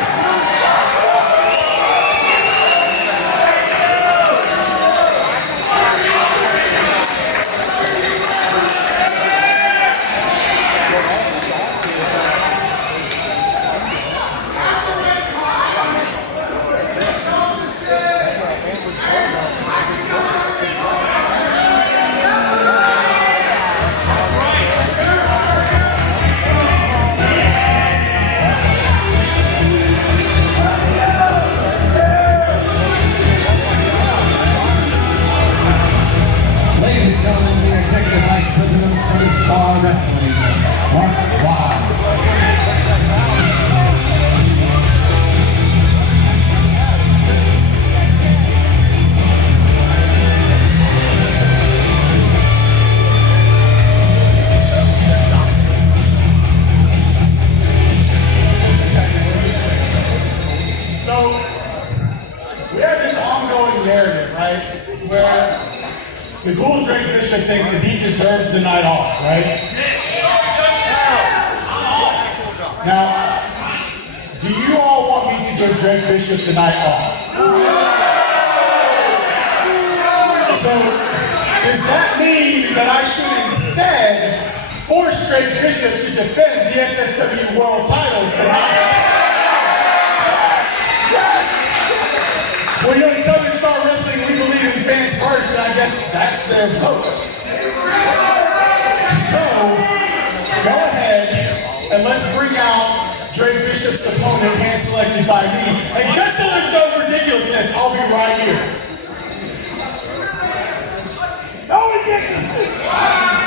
Ladies and gentlemen, the Executive Vice President of Star Wrestling, Mark Waugh. So, we have this ongoing narrative, right? Where the Ghoul Drake Bishop thinks that he deserves the night off, right? Now, do you all want me to give Drake Bishop the night off? So, does that mean that I should instead force Drake Bishop to defend the SSW World title tonight? Well, you know, in Southern Star Wrestling, we believe in fans first, and I guess that's their vote. So, go ahead and let's bring out Drake Bishop's opponent, hand selected by me. And just so there's no ridiculousness, I'll be right here. No ridiculousness!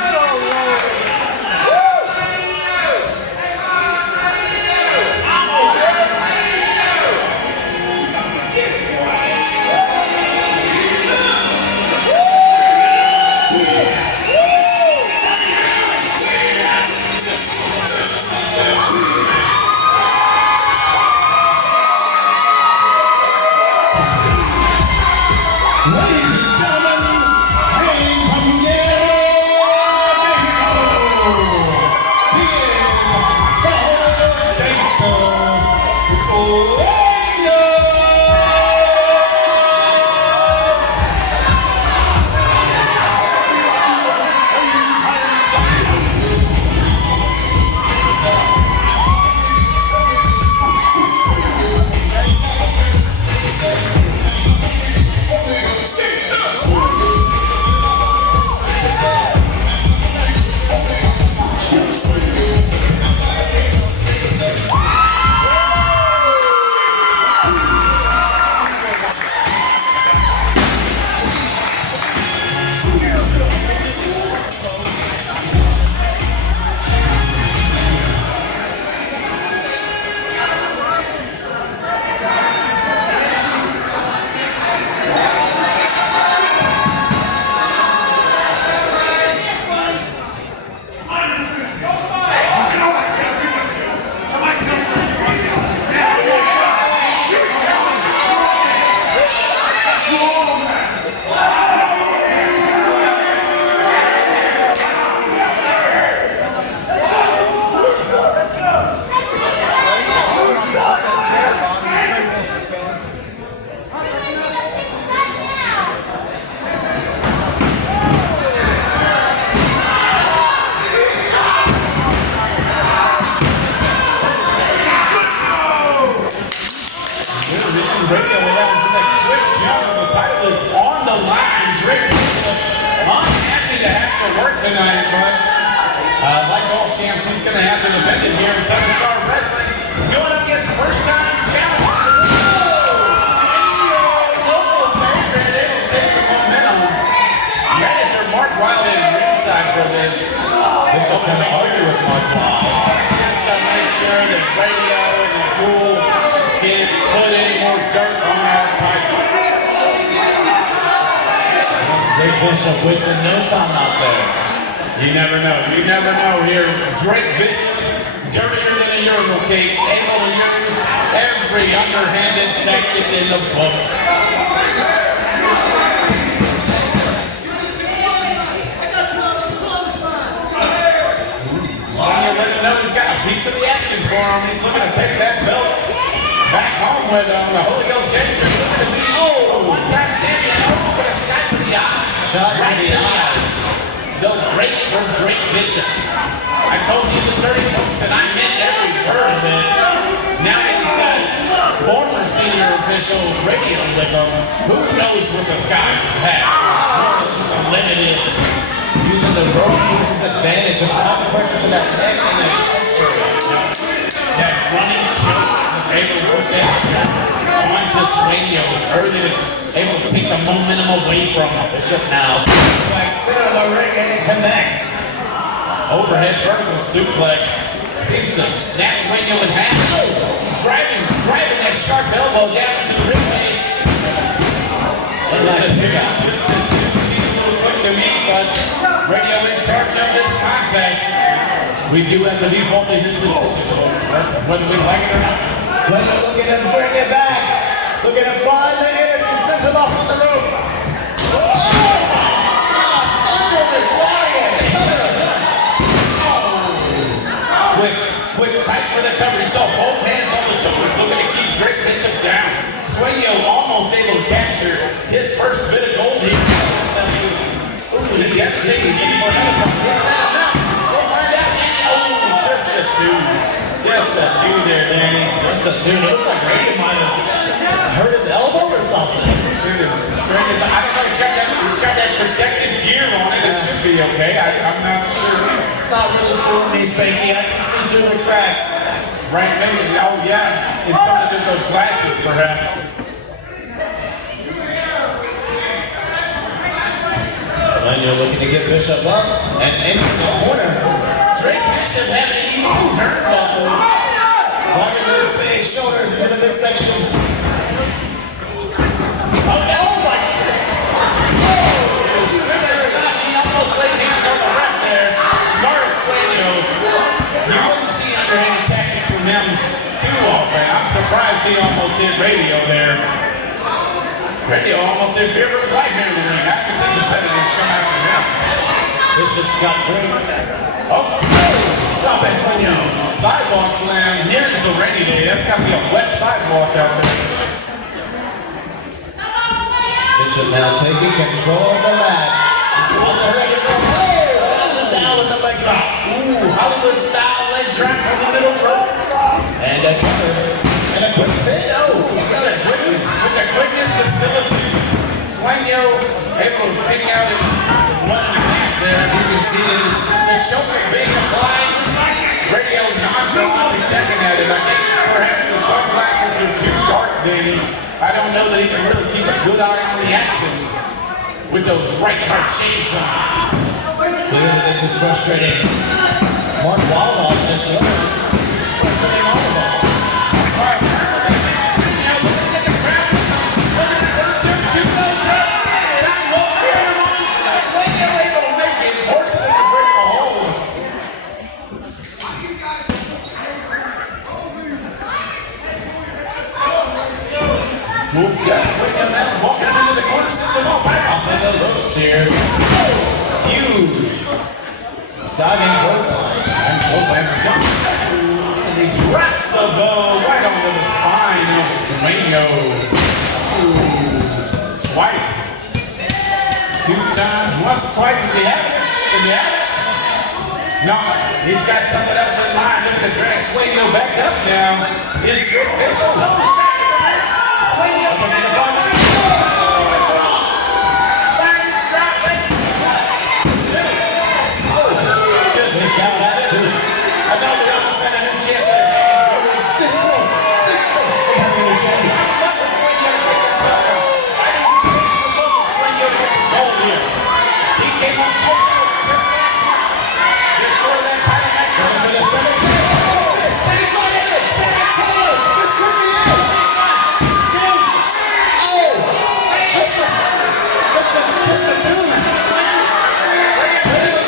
tonight, but like all champs, he's going to have to defend it here in Southern Star Wrestling. Going up against first-time challenger for the local favorite, able to take some momentum. Manager Mark Wilde in ringside for this. Bishop trying to argue with Mark Wilde. Just to make sure that radio and the pool can't put any more dirt on our title. Say Bishop wasting no time out there. You never know. You never know here. Drake Bishop, dirtier than a urinal cake, able to use every underhanded tactic in the book. Sonya letting him know he's got a piece of the action for him. He's looking to take that belt back home with him. The Holy Ghost Gangster looking to be a one-time champion. Oh, but a shot to the eye. Shot to the eyes. The break from Drake Bishop. I told you he was dirty, folks, and I meant every word of it. Now that he's got former senior official radio with him, who knows what the skies have? Who knows what the limit is? Using the rope to his advantage of applying pressure to that neck and the chest area. That running choke was able to put that choke onto Sueño early, able to take the momentum away from Bishop now. Like center of the ring and it connects. Overhead vertical suplex seems to snap Sueño in half. Driving that sharp elbow down into the ribcage. Just a two, seems a little quick to me, but radio in charge of this contest. We do have to default to his decision, folks, whether we like it or not. Sueño looking to bring it back. Looking to find the enemy, sends him off on the ropes. Oh my God! Under this lariat. Quick, tight for the cover. He saw both hands on the shoulders, looking to keep Drake Bishop down. Sueño almost able to capture his first bit of gold here. Ooh, he gets it. Is that enough? We'll find out. Oh, just a two. Just a two there, Danny. Just a two. It looks like Radio might have hurt his elbow or something. Straight as I don't know. He's got that protective gear on it. It should be okay. I'm not sure. It's not really fooling me, Spanky. I can see through the cracks. Right, maybe. Oh, yeah. It's something to do with those glasses, perhaps. Sueño looking to get Bishop up and into the corner. Drake Bishop having to eat some turnbuckle. Climbing those big shoulders into the midsection. Oh my goodness! He almost laid hands on the ref there. Smart Sueño. You wouldn't see underhanded tactics from him too often. I'm surprised he almost hit Radio there. Radio almost did fear for his life here in the ring. I haven't seen competitors come after him. Bishop's got Drake. Oh, Drop it, Sueño. sidewalk slam. Here's a rainy day. That's got to be a wet sidewalk out there. Bishop now taking control of the match. On the second rope. Oh, down with the leg drop. Ooh, Hollywood style leg drop from the middle rope. And a cover. And a quick pin. Oh, Look at that quickness. With the quickness, but still a two. Sueño able to kick out in 1.5 there. As you can see, the choke being applied. Radio nonchalantly checking at it. I think perhaps the sunglasses are too dark, Danny. I don't know that he can really keep a good eye on the action with those bright dark shades on. clearly this is frustrating. Mark Wilde off this one. It's frustrating all of us. Cool stuff, swinging that, walking into the corner, sends them off. Off of the ropes here. Huge. Diving clothesline. And clothesline for John. And he drops the bow right onto the spine of Sueño. Twice. 2 times. Once, twice. Does he have it? Does he have it? No, he's got something else in mind. Look at the drag Sueño back up now. His trick Bishop. Oh, shot to the ribs. Sueño connects on the Just short of that title match. Going for the semifinal. Semifinal. Semifinal. This could be it. 2.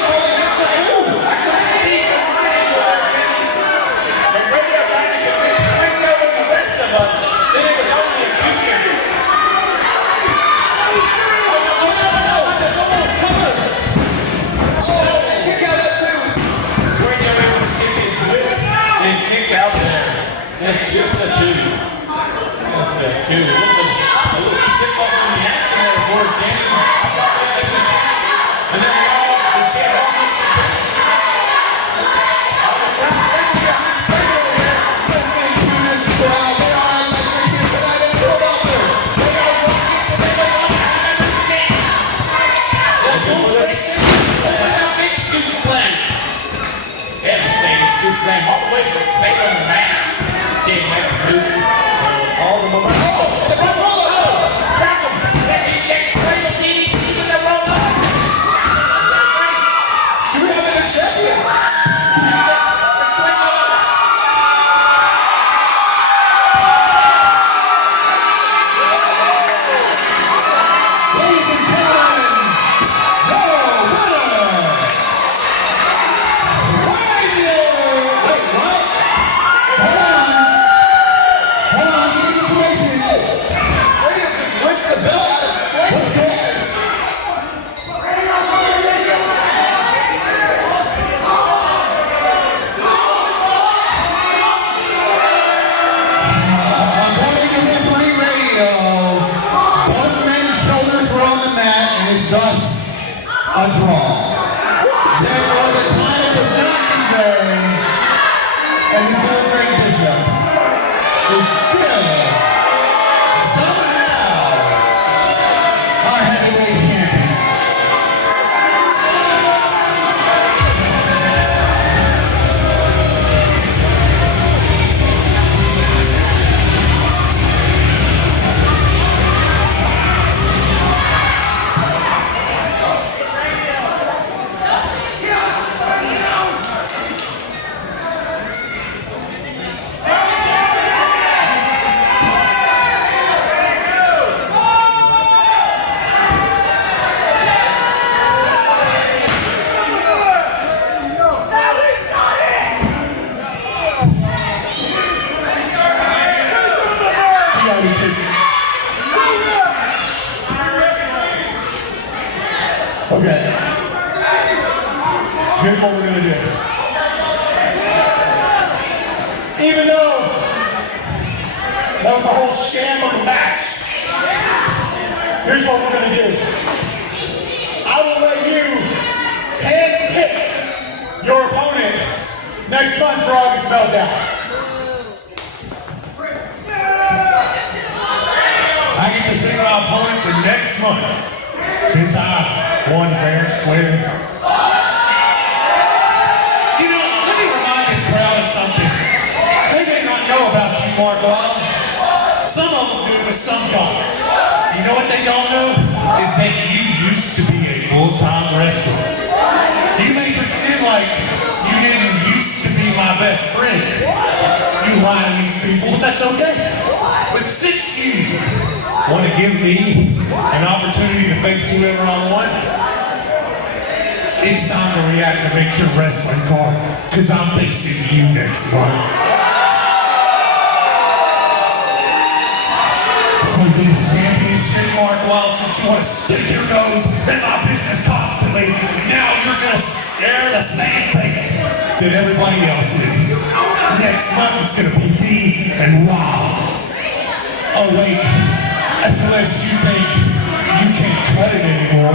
Oh, just a 2. I couldn't see from my angle there, Kenny. But radio trying to convince Swingo and the rest of us that it was only a 2 here. Oh, no, cover. Oh, they kick out at 2. Swingo able to kick his wits and kick out there. And just a 2. Just a 2. A little kick up on the action there for us, Danny. I thought we had a good shot. And then the champ almost retained. Listen to this crowd. They are electric here tonight in Philadelphia. They are rocking, so they will not have a new champ. They'll go for the big scoop slam. Devastating scoop slam all the way from Salem, Mass. Came that scoop. All the momentum. Oh, the front roller. Oh, Track him. That cradle DDT with the roller. do we have a champion? Ladies and gentlemen, the winner, Swagger. Wait, what? Hold on, give me information. Radio just ripped the bell out of Swagger's hands. According to referee radio, both men's shoulders were on the mat and is thus a draw. Therefore, the title does not convey, and the good Greg Bishop is still somehow our heavyweight champion. Okay. Here's what we're gonna do. Even though that was a whole sham of a match, here's what we're gonna do. I will let you handpick your opponent next month for August Meltdown. I get to pick my opponent for next month, since I won fair and square. You know, let me remind this crowd of something. They may not know about you, Mark Wild. Some of them do with some God. You know what they don't know? Is that you used to be a full-time wrestler. You may pretend like you didn't used to be my best friend. You lie to these people, but that's okay. But since you want to give me an opportunity to face whoever I want, it's time to reactivate your wrestling card, because I'm facing you next month. For this championship, Mark Wild, since you want to stick your nose in my business constantly, now you're going to share the same fate that everybody else is. Next month it's going to be me and Wild. Oh wait, unless you think you can't cut it anymore.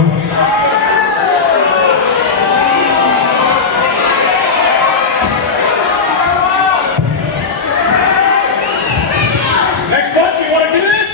Next month, we want to do this?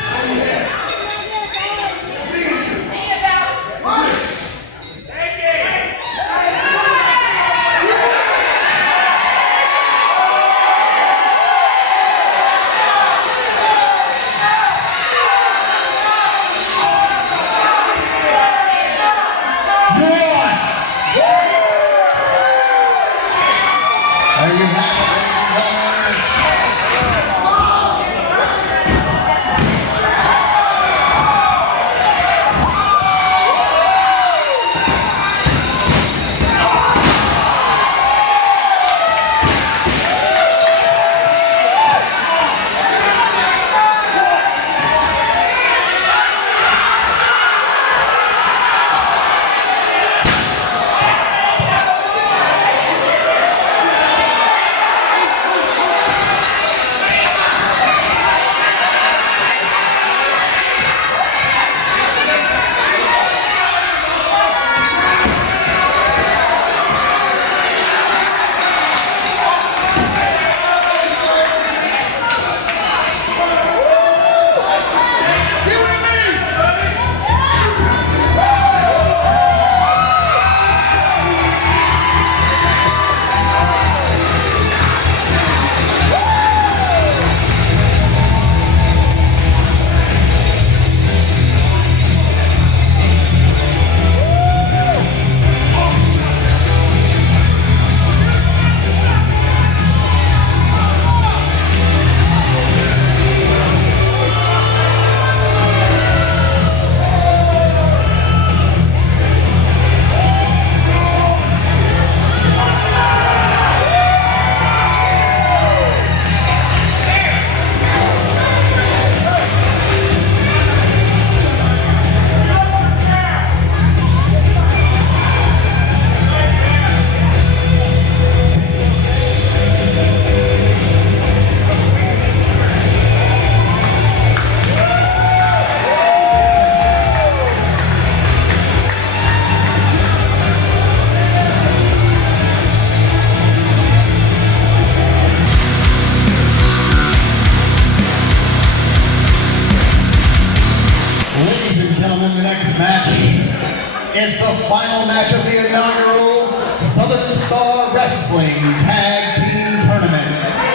match of the inaugural Southern Star Wrestling Tag Team Tournament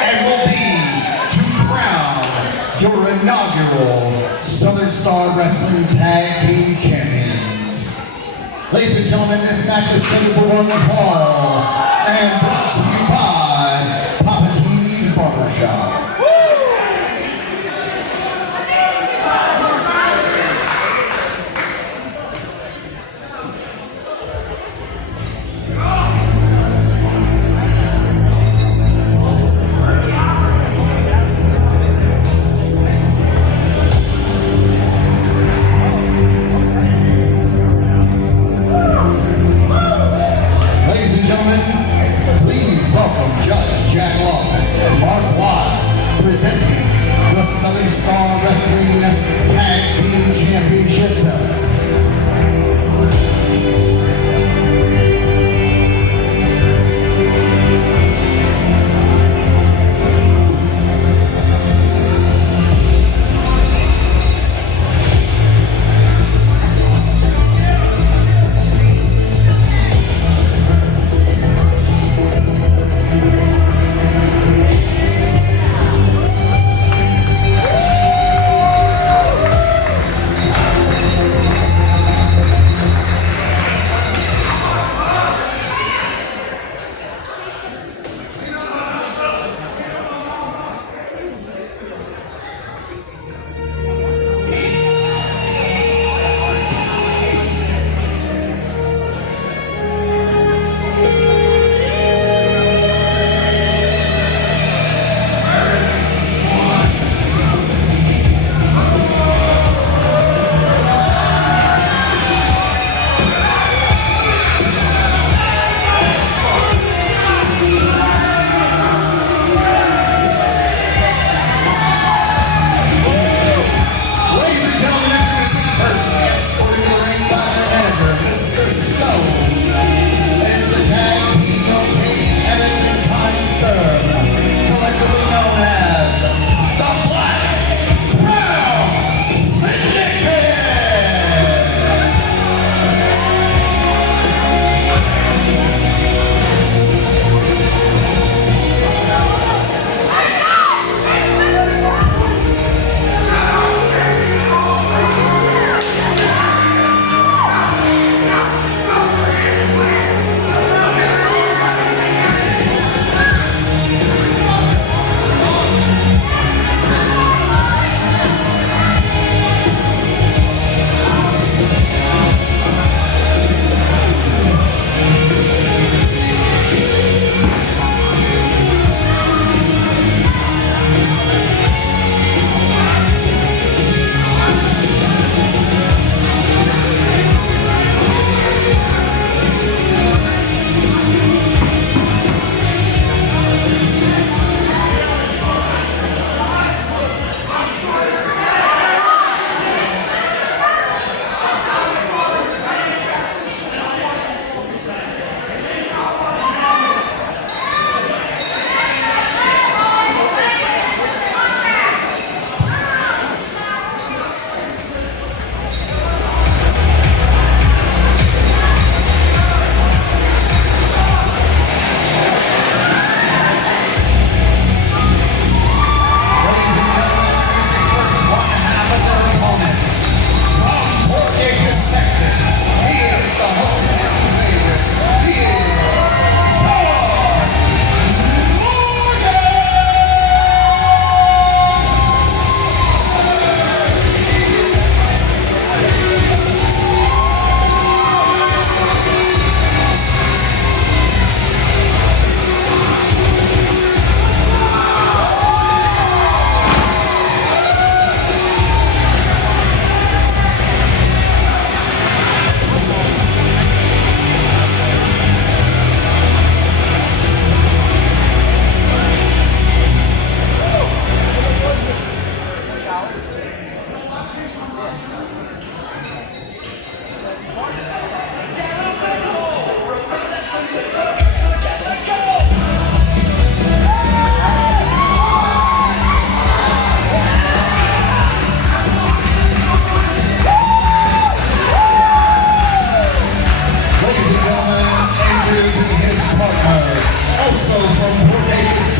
and will be to crown your inaugural Southern Star Wrestling Tag Team Champions. Ladies and gentlemen, this match is scheduled for one fall and brought to you by Papa T's Barbershop. Ladies and gentlemen, please welcome Judge Jack Lawson and Mark Watt,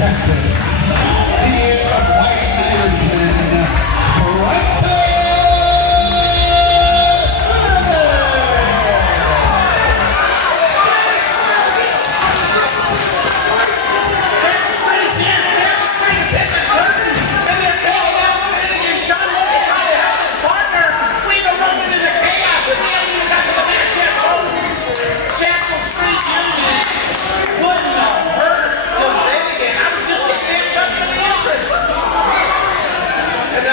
Texas. He is the Fighting Irishman, Procter Chapel Street is here. Chapel Street is hitting the curtain, and they're taking out Finnegan. Sean Morgan trying to help his partner. We've erupted into chaos, and we haven't even got to the match yet, folks. Chapel Street Union wouldn't have hurt to Finnegan. I was just getting amped up for the entrance. And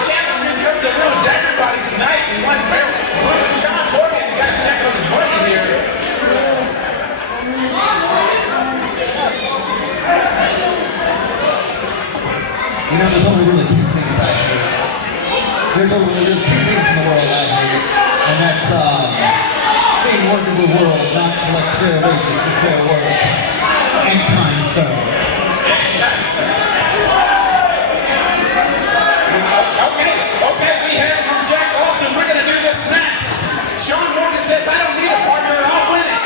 Chapel Street comes and ruins everybody's night in one fell swoop. Sean Morgan got to check on his money here. You know, there's only really two things I hate. There's only really two things in the world I hate, and that's seeing work of the world not collect fair wages for fair work, and kind stone. Okay, we have from Jack Lawson. We're going to do this match. Sean Morgan says, I don't need a partner, I'll win it.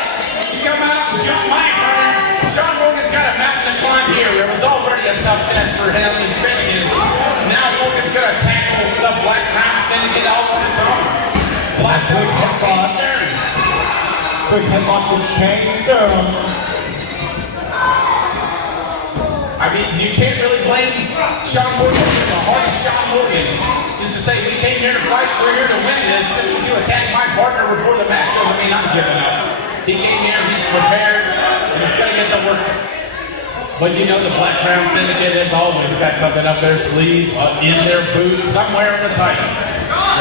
You come out and jump my friend. Sean Morgan's got a mountain to climb here. It was already a tough test for him and Finnegan. Now Morgan's going to tackle the Black Crown Syndicate all on his own. Black Crown has Kane Stern. Quick headlock to Kane Stern. I mean, you can't really blame Sean Morgan for the heart of Sean Morgan. Just to say, we came here to fight, we're here to win this. Just because you attack my partner before the match doesn't mean I'm giving up. He came here, he's prepared, and he's going to get to work. But you know the Black Crown Syndicate has always got something up their sleeve, in their boot, somewhere in the tights.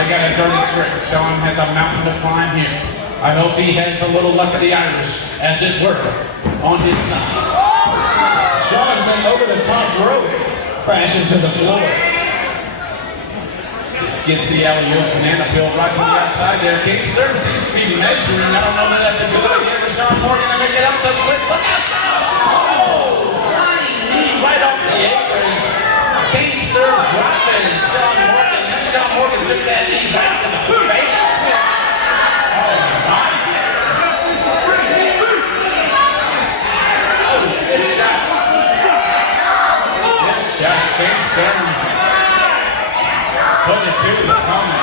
They got a dirty trick. Sean has a mountain to climb here. I hope he has a little luck of the Irish, as it were, on his side. Sean sent over the top rope, crashing to the floor. Just gets the alley-oop banana peel right to the outside there. Kane Stern seems to be measuring. I don't know that that's a good idea for Sean Morgan to make it up so quick. Look out, Sean! Oh, flying knee right off the apron. Kane Stern dropping Sean Morgan. And Sean Morgan took that knee right to the face. Oh, my. Oh, stiff shots. Stiff shots, Kane Stern. Putting it to the opponent.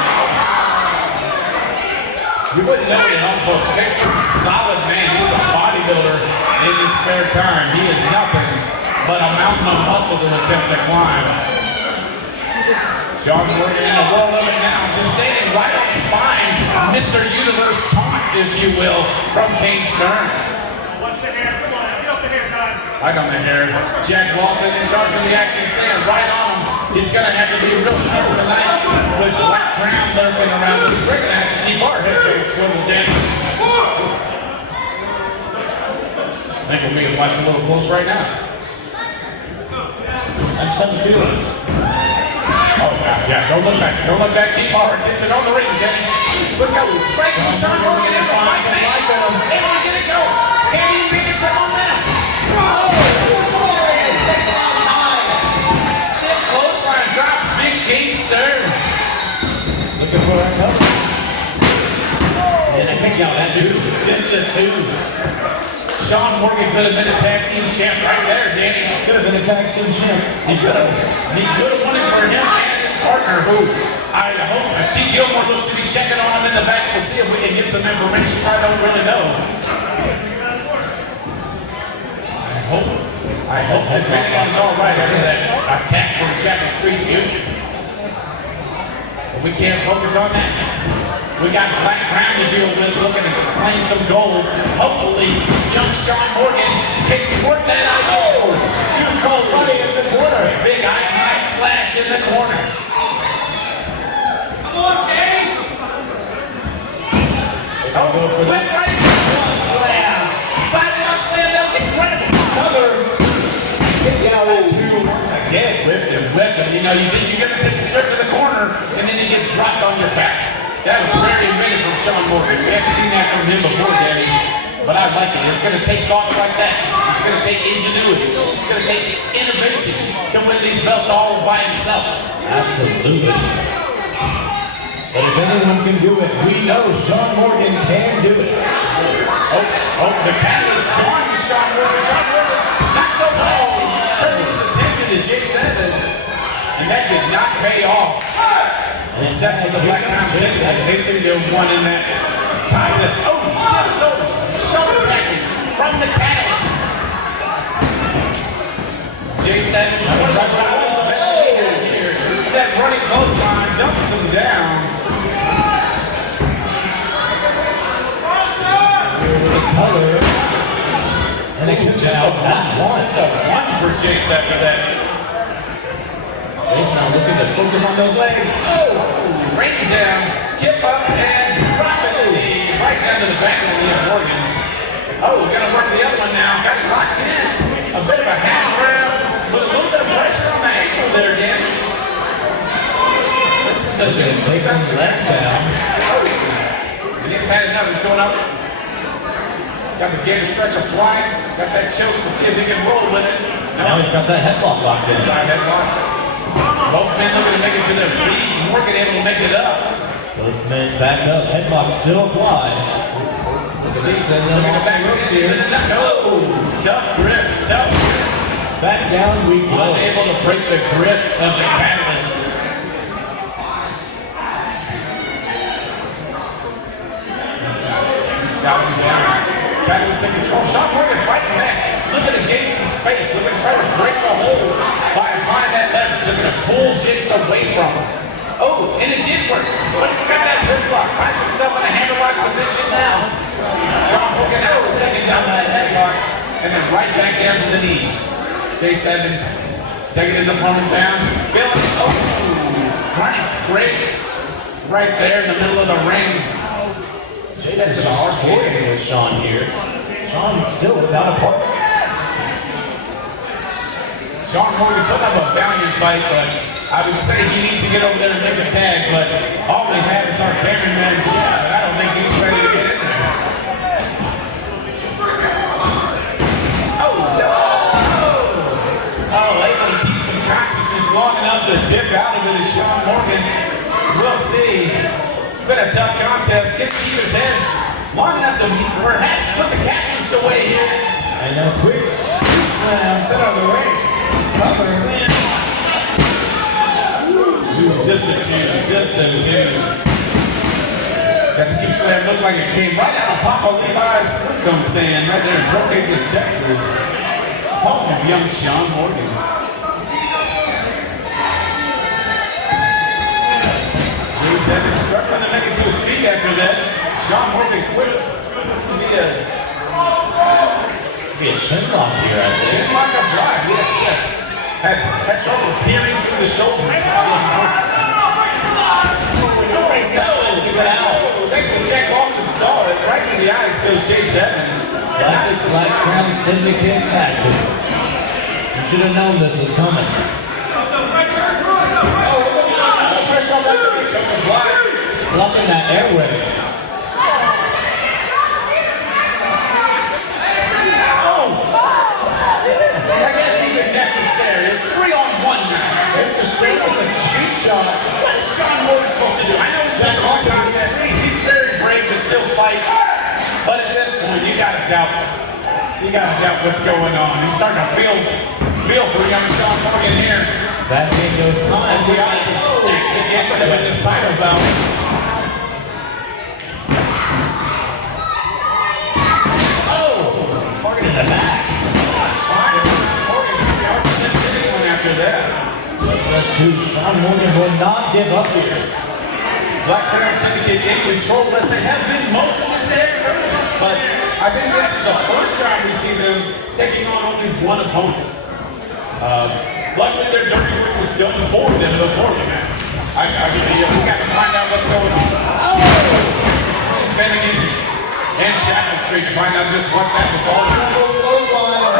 You wouldn't know it at home, folks. Kane Stern's a solid man. He's a bodybuilder in his spare time. He is nothing but a mountain of muscle to attempt to climb. Sean Morgan in the world of it now, just standing right on his spine. Mr. Universe taunt, if you will, from Kane Stern. Watch the hair. Come on, get up the hair, guys. Right on the hair. Jack Lawson in charge of the action stand, right on him. He's going to have to be real sharp tonight with Black Crown lurking around us. We're going to have to keep our heads on the swivel down. I think we're being watched a little close right now. I just have a feeling. Oh, yeah, don't look back. Don't look back. Keep our attention on the ring, Kenny. Look out. Strikes from Sean Morgan in the right back. Able to get it go. Can't even beat us some momentum. Oh, takes it out high. Stiff clothesline drops big Kane Stern. Looking for a cover. And I think just a two. Just a two. Sean Morgan could have been a tag team champ right there, Danny. Could have been a tag team champ. He could have won it for him and his partner, who I hope T. Gilmore looks to be checking on him in the back. We'll see if we can get some information. I don't really know. I hope that Finnegan is all right after that attack from Chapel Street Union. But we can't focus on that. We got Black Crown to deal with, looking to claim some gold. Hopefully, young Sean Morgan can work that out. Oh, he was called running in the corner. Big icon splash in the corner. Come on, Kane. Oh, go for that. Slam. Sidewalk slam, that was incredible. Another kick out at two once again. Whipped him. You know, you think you're going to take the trip to the corner, and then you get dropped on your back. That was very inventive from Sean Morgan. We haven't seen that from him before, Danny. But I like it. It's going to take thoughts like that. It's going to take ingenuity. It's going to take innovation to win these belts all by himself. Absolutely. But if anyone can do it, we know Sean Morgan can do it. Oh, the catalyst joined Sean Morgan. Sean Morgan, not so low. Turned Jace Evans, and that did not pay off. Except for the Black Mountain City. They seem to have won in that contest. Oh, stiff shoulders. Shoulder tackles from the Catalyst. Jace Evans, one of the balance of here. That running clothesline dumps him down. The color. And it comes Just out just a one for Jace after that. Jason now looking to focus on those legs. Oh, rain it down, kip up, and drop it right down to the back of the knee of Morgan. Oh, gonna work the other one now. Got it locked in. A bit of a half grab with a little bit of pressure on the ankle there, Danny. This is a good Take them legs down. He's had enough. He's going up. Got the gator stretch applied. Got that choke. We'll see if he can roll with it. Now he's got that headlock locked in. Side headlock. Both men looking to make it to their feet. Morgan able to make it up. Both men back up. Headlock still applied. Looking at back here. No, tough grip. Tough grip. Back down we go. Unable to break the grip of the Catalyst. He's got him down. Catalyst in control. Sean Morgan fighting back. Looking to gain some space. Looking to try to break the hold by applying that leverage. Looking to pull Jace away from him. Oh, and it did work. But he's got that wrist lock. Finds himself in a hammerlock position now. Sean Morgan out taking down that headlock. And then right back down to the knee. Jace Evans taking his opponent down. Feeling it. Oh, running straight. Right there in the middle of the ring. Jason's hard-hitting with Sean here. Sean still without a partner. Sean Morgan put up a valiant fight, but I would say he needs to get over there and make a tag, but all we have is our cameraman, Jeff, and I don't think he's ready to get in there. Oh, no! Oh, able to keep some consciousness long enough to dip out of it is Sean Morgan. We'll see. It's been a tough contest. Can keep his head long enough to perhaps put the Catalyst away here. And a quick scoop slam set on the ring. Summer slam. Just a two. That scoop slam looked like it came right out of Papa Levi's slim stand right there in Port Neches, Texas. Home of young Sean Morgan. Jace Evans struggling to make it to his feet after that. Sean Morgan quit. Looks to be a chin lock here, I think. Chin lock applied, yes. Had trouble peering through the shoulders. Thankfully Jack Lawson saw it. Right to the eyes goes Jace Evans. Classic Black Crown Syndicate tactics. You should have known this was coming. Pressure on that leg, choke applied. Blocking that airway. Like that's even necessary. It's 3-on-1 now. It's the straight on the cheap shot. What is Sean Morgan supposed to do? I know he's in all contest. He's very brave to still fight. But at this point, you gotta doubt what's going on. He's starting to feel for young Sean Morgan here. That thing goes time. As the odds are stacked against him in this title bout. Oh! Target in the back. Morgan's going to be hard to lift anyone after that. Just a two. Sean Morgan will not give up here. Black Crown Syndicate in control as they have been most of this tournament. But I think this is the first time we see them taking on only one opponent. Luckily, their dirty work was done for them before the match. We got to find out what's going on. Between Finnegan and Chapel Street to find out just what that was all about.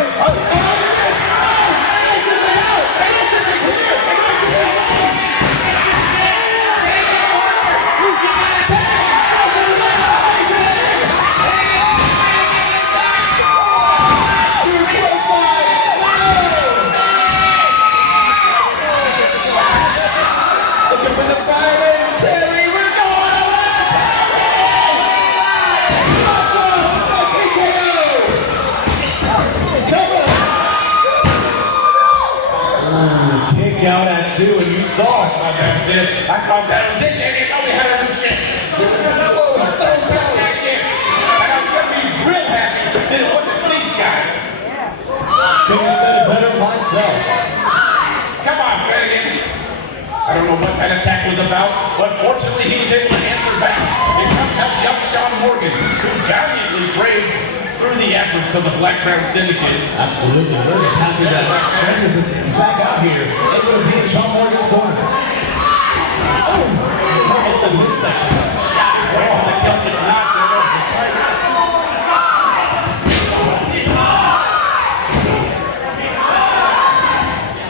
too, and you saw it. That was it. I thought that was it, Jamie. I thought we had a new champ. Oh, so champ. And I was going to be real happy that it wasn't these guys. Couldn't have said it better myself. Come on, Finnegan. I don't know what that attack was about, but fortunately he was able to answer back and come help young Sean Morgan, who valiantly braved through the efforts of the Black Crown Syndicate. Absolutely. We're just happy that Francis is back out here, able to be in Sean Morgan's corner. Oh, targets the midsection. Shot right to the Celtic knot there over the tights.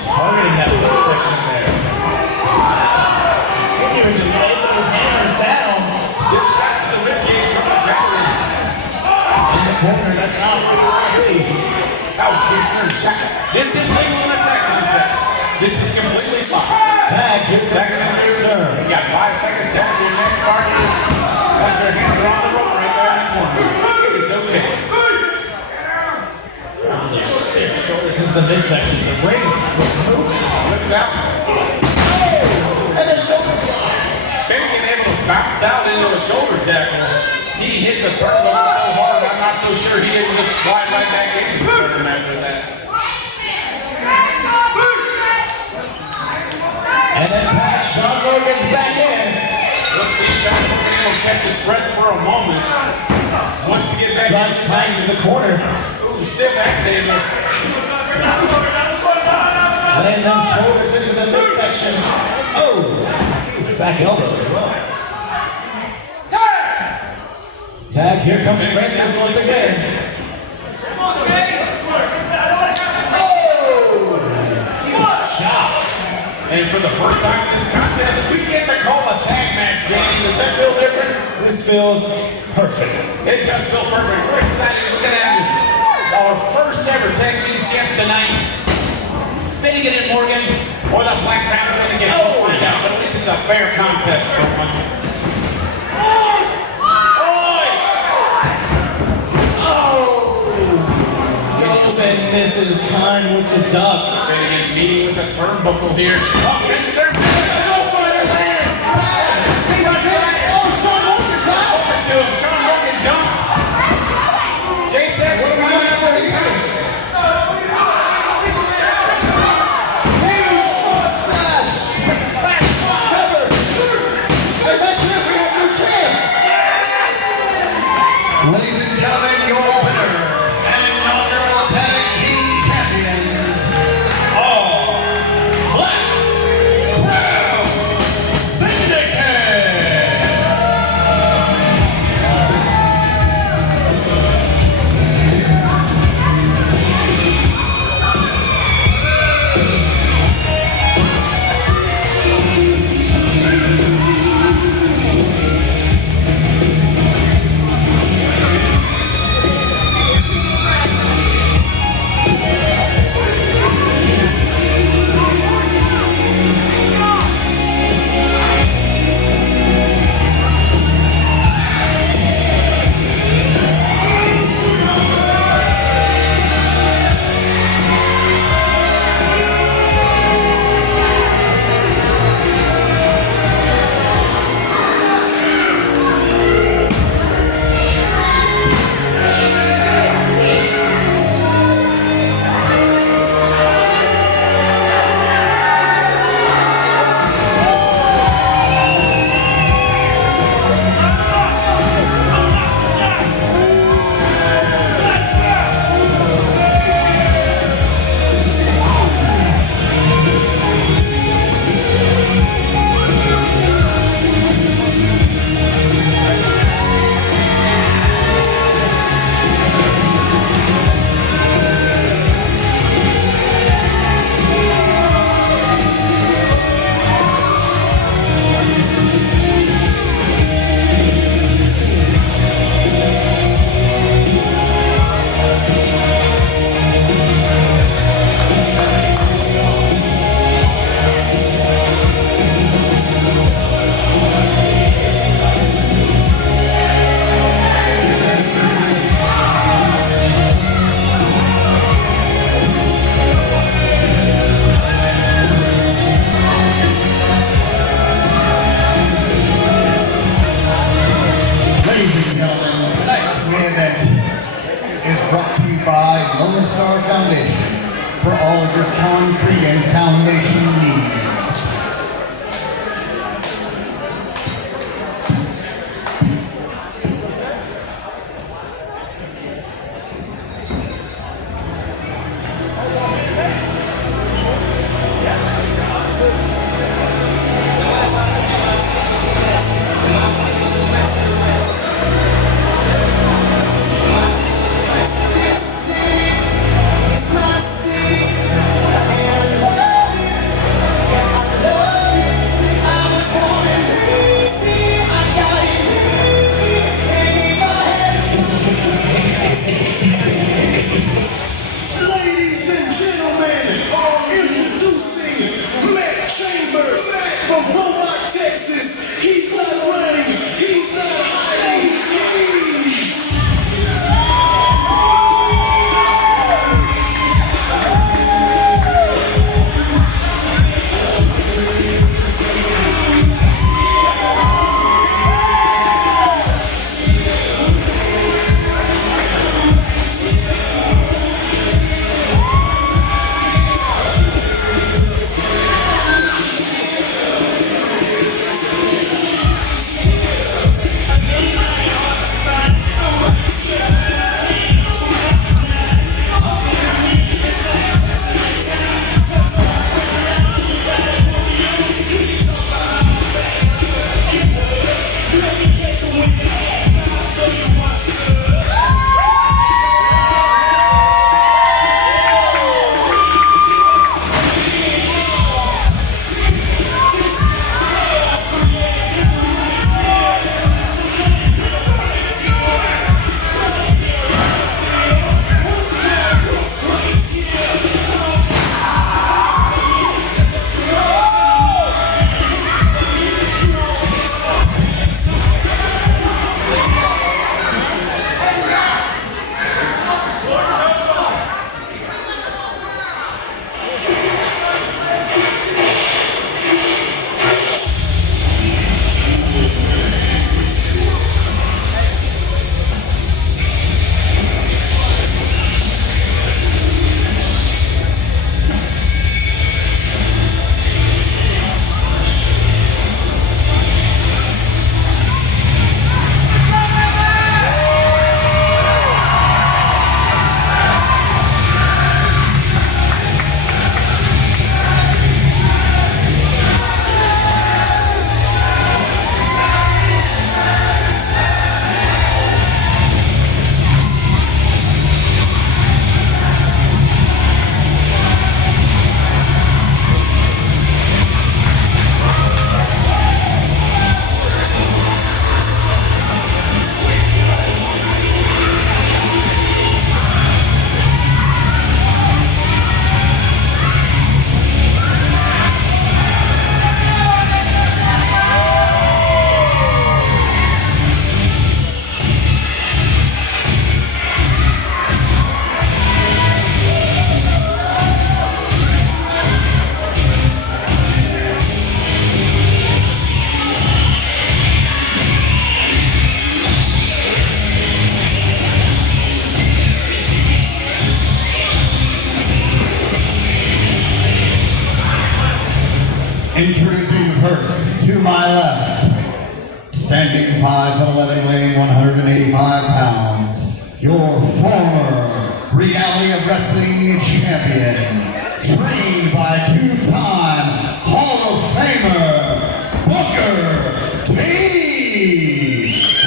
Targeting that midsection there. Continuing to lay those hammers down. Stiff shots to the ribcage from the catalyst. In the corner, that's not where you want to be. Out-concerned shots. This is legal in attack contest. This is completely fine. Tag, you're tagging on their stern. You got 5 seconds to have your next partner. Once your hands are on the rope right there in the corner. It is okay. Stiff shoulder comes to the midsection. The ring was moving. Look out. And a shoulder block. Finnegan able to bounce out into a shoulder tackle. He hit the turnbuckle so hard, I'm not so sure he didn't just fly right back into the sternum after that. And then tag, Sean Morgan's back in. Let's see Sean Morgan able to catch his breath for a moment. Wants to get back Drives into Tag to the corner. Ooh, stiff axe handle. Laying them shoulders into the midsection. Oh, huge back elbow as well. Tag, here comes Francis once again. Oh, huge chop. And for the first time in this contest, we get to call a tag match game. Does that feel different? This feels perfect. It does feel perfect. We're excited. We're going to have our first ever tag team champs tonight. Finnegan and Morgan, or the Black Crown Syndicate. We'll find out, but at least it's a fair contest for once. Goes and misses, Kine with the duck. Finnegan meeting with the turnbuckle here. Oh, Finster! Go fighter lands! Tag! Oh, Sean Morgan top! Over to him. Sean Morgan dumped. Jason, what are we going after here? Huge front splash. Splash! Cover. And that's it, we have no chance. Ladies and gentlemen, your winners and inaugural tag team champions, Oh! Black Crown brought to you by Lone Star Foundation for all of your concrete and foundation needs. Ladies and gentlemen, introducing Matt Chambers from Beaumont, Texas. He's not running, he's not hiding, he's Introducing first, to my left, standing 5'11", weighing 185 pounds, your former Reality of Wrestling champion, trained by two-time Hall of Famer, Booker T.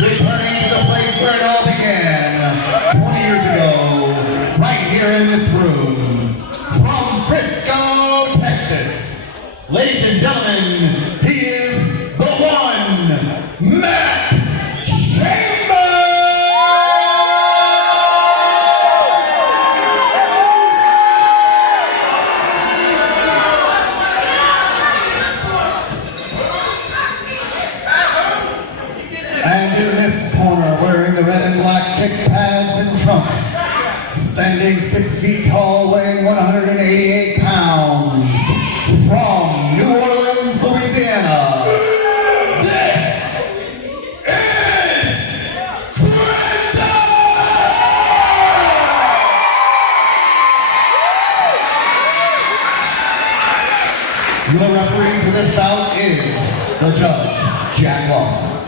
Returning to the place where it all began 20 years ago, right here in this room, from Frisco, Texas. Ladies and gentlemen, he is the one, Matt Chambers! And in this corner, wearing the red and black kick pads and trunks, standing 6 feet tall, weighing 188 pounds, from New Orleans, Louisiana, this is Crimson! Your referee for this bout is the judge, Jack Lawson.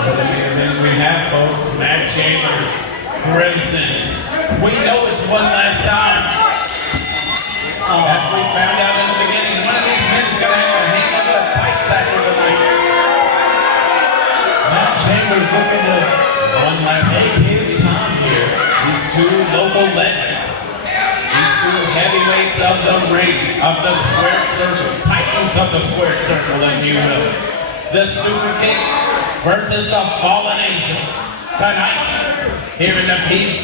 But the main event we have, folks, Matt Chambers, Crimson. We know it's one last time. As we found out in the beginning, one of these men is going to have to hang up the tights after tonight. Matt Chambers looking to take his time here. These two local legends. These two heavyweights of the ring, of the squared circle, titans of the squared circle, if you will. The Super Kick versus the Fallen Angel. Tonight, here in the Peace.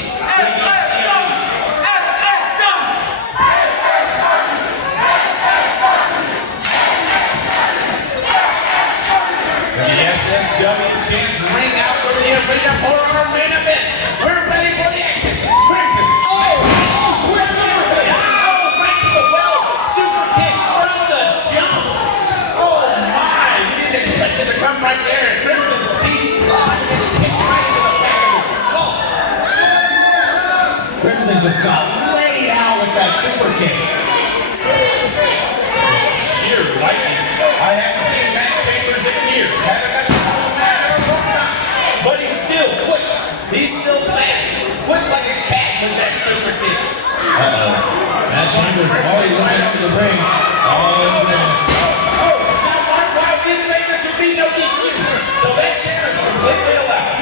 The SSW chants ring out from the arena for our main event. We're ready for the action. Crimson. Where's the super kick? Right to the well. Super kick from the jump. Oh my, we didn't expect it to come right there. Crimson's teeth kicked right into the back of his skull. Crimson just got laid out with that super kick. Sheer lightning. I haven't seen Matt Chambers in years. Haven't got to call a match in a long time. But he's still quick. He's still fast. Quick like a cat with that super kick. Matt Chambers already right up to the ring. Now Mark Wild did say this would be no DQ. So that chair is completely allowed.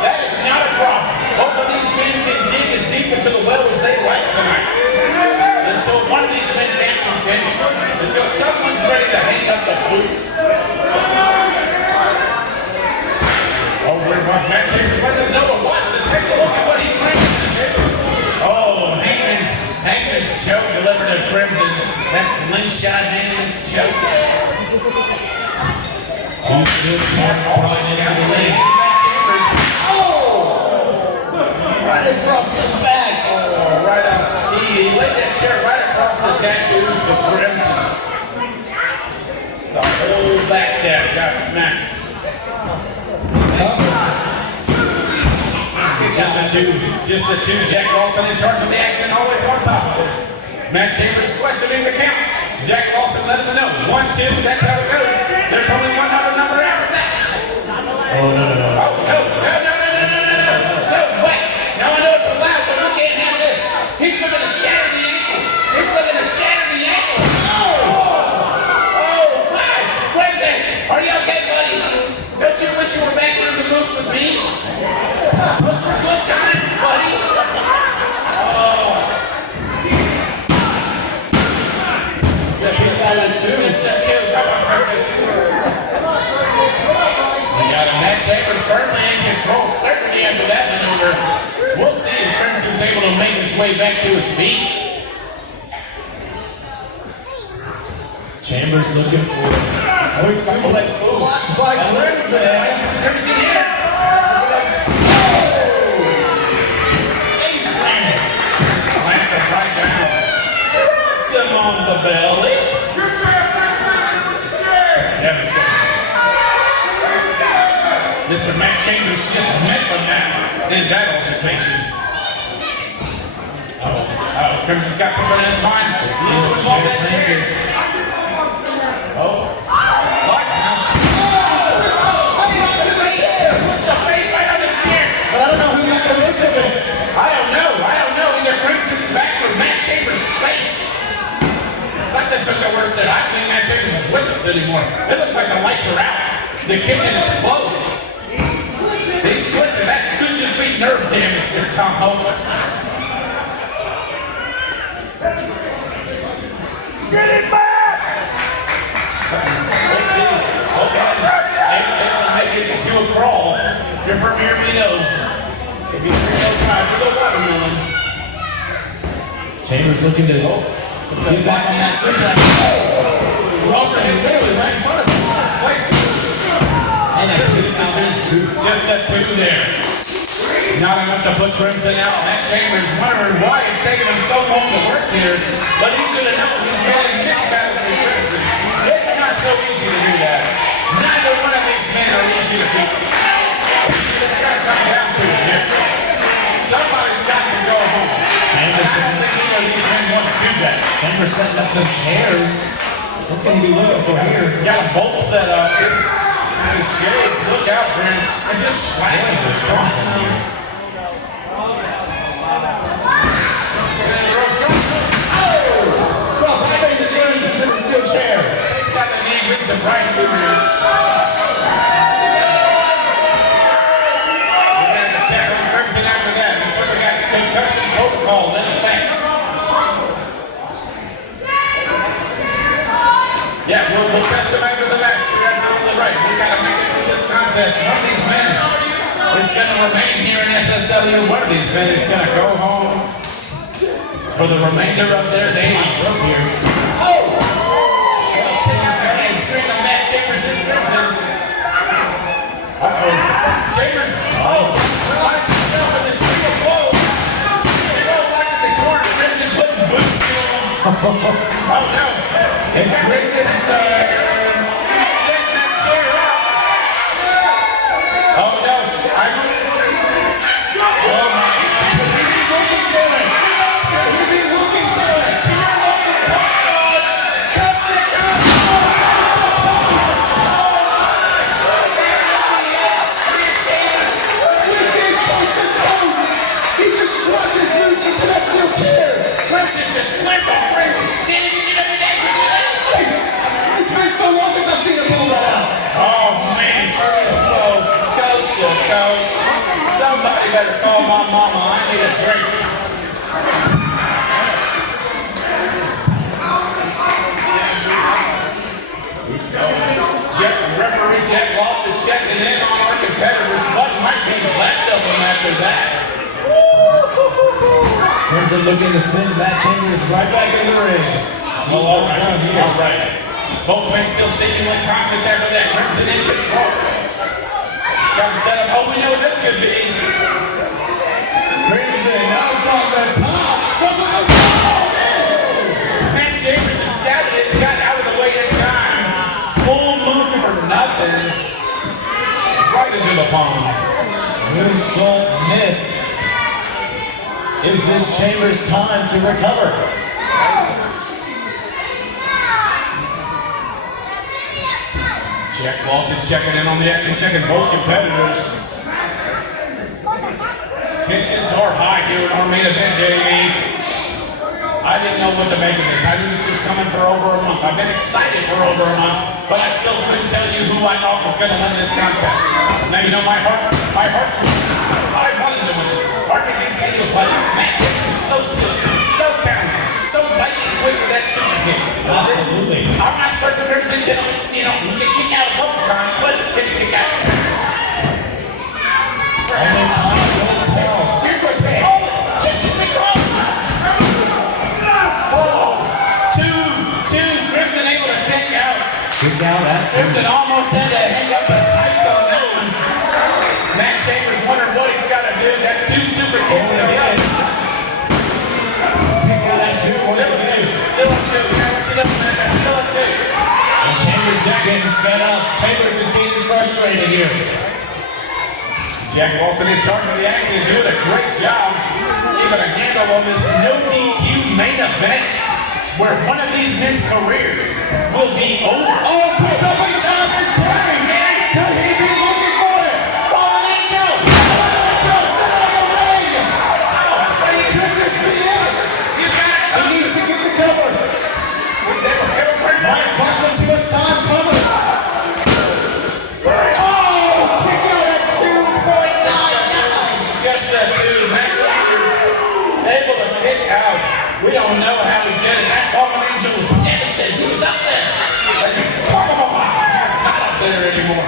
That is not a problem. Both of these men can dig as deep into the well as they like tonight. Until one of these men can't continue. Until someone's ready to hang up the boots. Oh, Matt Chambers let us know to watch and take a look at what he planned to do. Oh, Hangman's choke delivered to Crimson. That slingshot Hangman's choke. Two good shots. Always calculating. It's Matt Chambers. Oh! Right across the back. Oh, right up. He laid that chair right across the tattoos of Crimson. The whole back tab got smacked. Just the two. Jack Lawson in charge of the action, always on top of it. Matt Chambers questioning the count. Jack Lawson let him know. 1, 2, that's how it goes. There's only one other number after that. Oh, no. Oh, no, wait. Now I know it's allowed, but we can't have this. He's looking to shatter the ankle. Oh, my. Crimson, are you okay, buddy? Don't you wish you were back here in the booth with me? Those were good times, buddy. Just a two. Come on, Crimson. We got him. Matt Chambers firmly in control, certainly after that maneuver. We'll see if Crimson's able to make his way back to his feet. Chambers looking for blocked by Crimson. Crimson here. Face planted. Plants him right down. Drops him on the belly. Devastating. Mr. Matt Chambers just met from that in that altercation. Crimson's got something in his mind. He's to involve that chair. Oh. What? Twist the fate right on the chair. But I don't know who got the twist of it. I don't know. Either Crimson's back or Matt Chambers' face. Something took the worst there. I don't think Matt Chambers is with us anymore. It looks like the lights are out. The kitchen is closed. He's twitching. That could just be nerve damage there, Tom Hope. Get it back! Let's see. Hold on. Able to make it into a crawl. If you're from here, we know. If you drink no time for the watermelon. Chambers looking to get back on that switch line. Drops it literally right in front of him. And just a two there. Not enough to put Crimson out. Matt Chambers wondering why it's taking him so long to work here, but he should have known he's been in many battles with Crimson. It's not so easy to do that. Neither one of these men are easy to beat. It's got to come down to it here. Jack. Chambers setting up them chairs. What can he be looking for here? Got them both set up. This is shades. Look out, friends. And just slamming the Johnson here. Drop back into the steel chair. Takes out the knee, brings him right through here. We're going to check on Crimson after that. We certainly got concussion protocol in effect. Yeah, we'll test them after the match. You're absolutely right. We got to make it through this contest. One of these men is going to remain here in SSW. One of these men is going to go home for the remainder of their days. Oh! Take out the hamstring of Matt Chambers' Crimson. Uh-oh. Chambers, finds himself in the tree of woe. Tree of woe back in the corner. Crimson putting boots to him. Oh no. It's got Crimson setting that chair up. Oh no. Oh my. Crimson just flipped the ring. It's been so long since I've seen him pull that out. Oh man, triple coast to coast. Somebody better call my mama. I need a drink. Referee Jack Lawson checking in on our competitors. What might be left of them after that? Crimson looking to send Matt Chambers right back in the ring. All right. Both men still seemingly conscious after that. Crimson in control. He's got him set up. Oh, we know what this could be. Crimson out from the top. Matt Chambers has scouted it and got out of the way in time. Full moon for nothing. Right into the pond. Moonsault miss. Is this Chambers' time to recover? Jack Lawson checking in on the action, checking both competitors. Tensions are high here in our main event, JD. I didn't know what to make of this. I knew this was coming for over a month. I've been excited for over a month, but I still couldn't tell you who I thought was going to win this contest. Now you know my heart's I wanted to win it. Part of me thinks he can do it, but Matt Chambers is so skilled, so talented, so lightning quick with that super kick. Absolutely. I'm not certain Crimson can, he can kick out a couple times, but can he kick out every time? Only time will tell. Chambers, they call it. Chambers, they call it. Two, Crimson able to kick out. Kick out at two. Crimson almost had to hang up the tights on that one. Matt Chambers wondering what he's got to do. That's two super kicks in a row. Kick out at two. Still a two. Yeah, let you know, man. That's still a two. And Chambers is getting fed up. Chambers is getting frustrated here. Jack Lawson in charge of the action, doing a great job keeping a handle on this no DQ main event where one of these men's careers will be over. Oh, pick up his arm, it's crazy. Could he be looking for it? Follow that jump. Follow that jump. Sit on the ring. Could this be it? You got it. He needs to get the cover. Might cost him too much time cover. Oh, kick out at 2.99. Just a two. Matt Chambers able to kick out. We don't know how he did it. That Fallen Angel was devastated. He was up there. He's not up there anymore.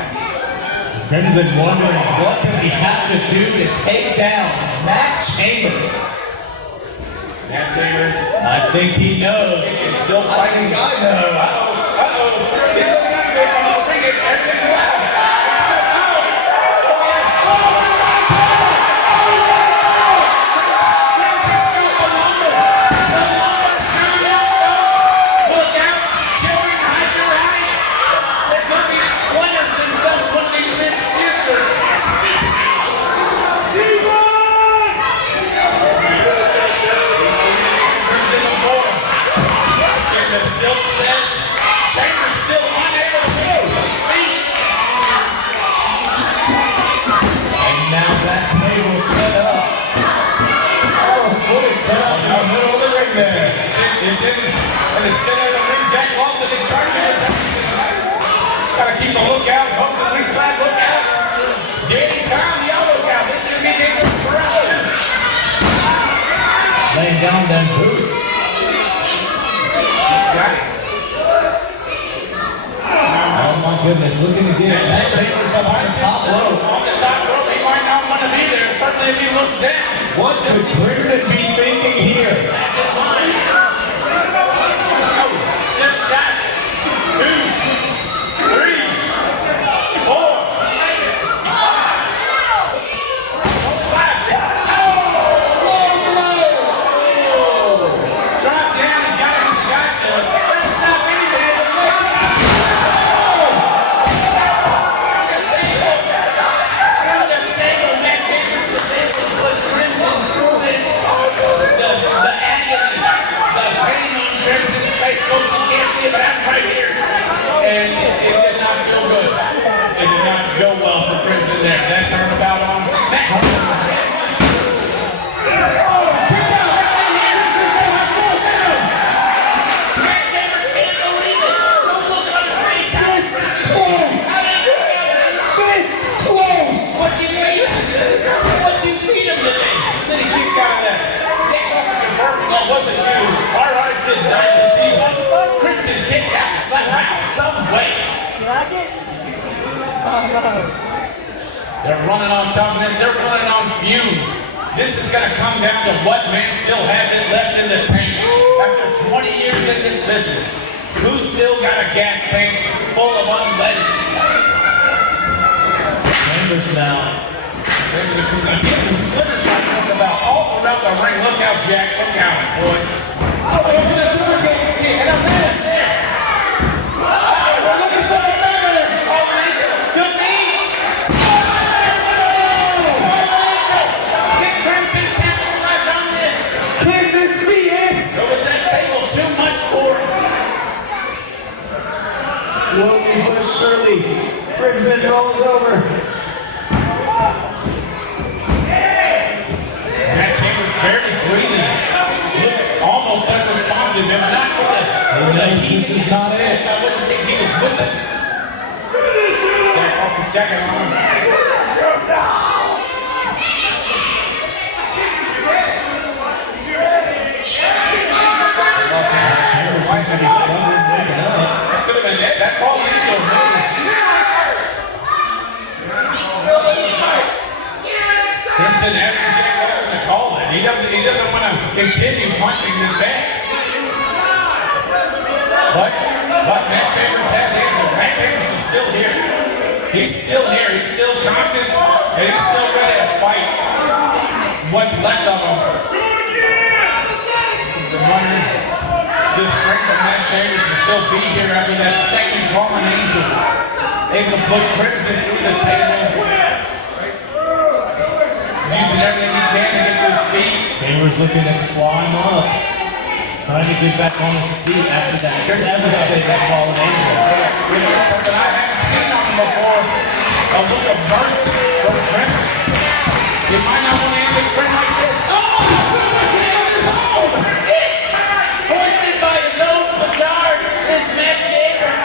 Crimson wondering what does he have to do to take down Matt Chambers. Matt Chambers. I think he knows. He's still fighting. I know. Uh-oh. He's looking at the ring. Everything's loud. table set up. Almost fully set up in the middle of the ring there. It's in the center of the ring. Jack Lawson in charge of this action. Gotta keep a lookout. Folks on the ringside, look out. Danny Tom, y'all look out. This could be dangerous for wrestling. Laying down them boots. He's got it. Oh my goodness, looking again. Jack Chambers up on the top rope. On the top rope, he might not want to be there. Certainly if he looks down. What could Crimson be thinking here? That's in line. Oh, stiff shots. 2, 3, 4, 5. Only 5. Drop down and got him with the gotcha. Don't stop any man. Matt Chambers was able to put Crimson through it. The agony, the pain on Crimson's face. Folks, you can't see it, but I'm right here. And it did not feel good. It did not go well for Crimson there. That turnabout on Matt Chambers. Matt Chambers can't believe it. No look on his face. How did Crimson close? How did he do it? This close. What'd you feed him? What'd you feed him today? Then he kicked out of that. Jack Lawson confirmed that wasn't you. Our eyes did not deceive us. Crimson kicked out somehow, some way. Like it? Oh no. They're running on toughness. They're running on fumes. This is going to come down to what man still has it left in the tank. After 20 years in this business, who's still got a gas tank full of unleaded? Chambers now. Chambers are cruising. Again, the splitters are talking about all around the ring. Look out, Jack. Look out, boys. Oh, they're for the super kick. And a man's there. We're looking for a man. Oh, an angel. Could be. Can Crimson capitalize on this? Can this be it? Or was that table too much for him? Slowly but surely, Crimson rolls over. Matt Chambers barely breathing. Looks almost unresponsive. If not for the heat in his chest, I wouldn't think he was with us. Jack also checking on him. That could have been it. That fallen angel. Crimson asking Jack Lawson to call it. He doesn't want to continue punching this bag. But Matt Chambers has the answer. Matt Chambers is still here. He's still here. He's still conscious, and he's still ready to fight what's left of him. He's a runner. The strength of Matt Chambers to still be here after that second fallen angel. Able to put Crimson through the table. Using everything he can to get to his feet. Chambers looking to climb up. Trying to get back on his feet after that devastating fallen angel. You know, something I haven't seen on him before. A look of mercy for Crimson. He might not want to end his friend like this. Oh, super kick of his own! Hoisted by his own petard, this Matt Chambers.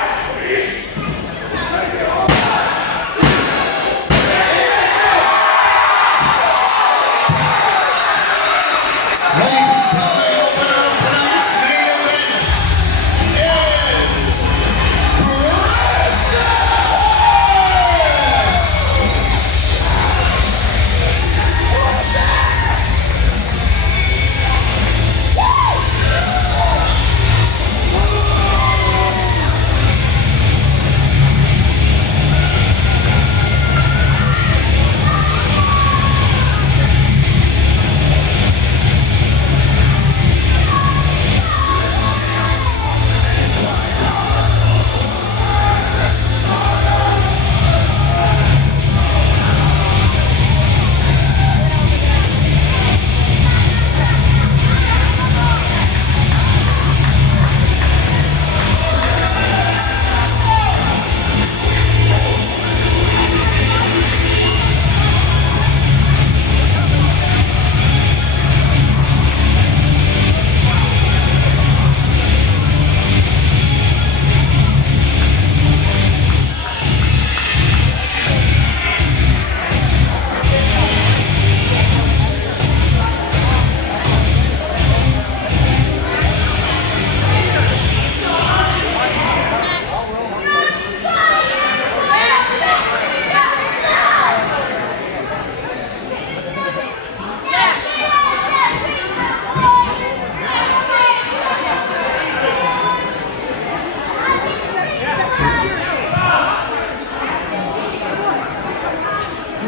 I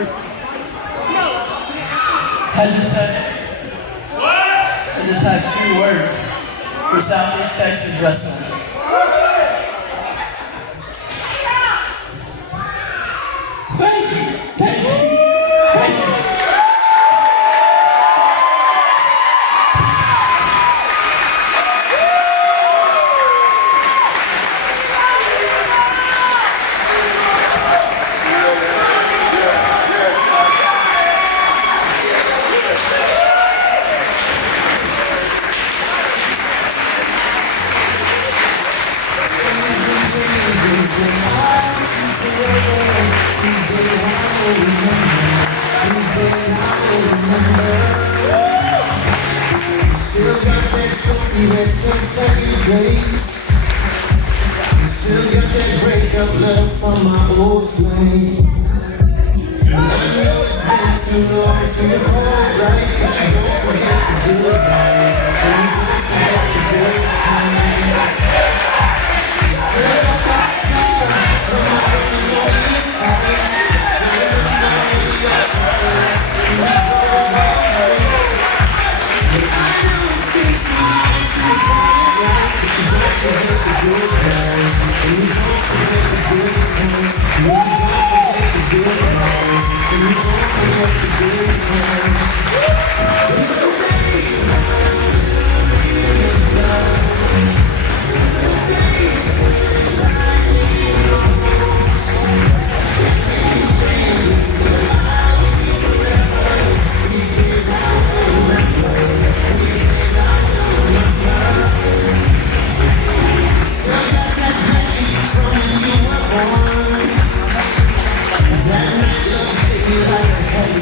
just had 2 words for Southeast Texas wrestling. Thank you. Thank you. Thank you. Still got that trophy that's in second place. Still got that breakup letter from my old flame. And I know it's been too long till you call it right, but you don't forget the good days, and you don't forget the good times. Still got that scar from my early morning fight. Still remember when your father left and you drove away. I know it's been too long till you call it right, but you don't forget the good days, and you don't forget the good times, and you don't forget the good days, and you don't forget the good times. These are the days I remember. These are the faces I need most. Everything changes, but I'll be forever. These days I will remember. These days I will remember. Still got that blanket from when you were born. That night love hit me like a heavy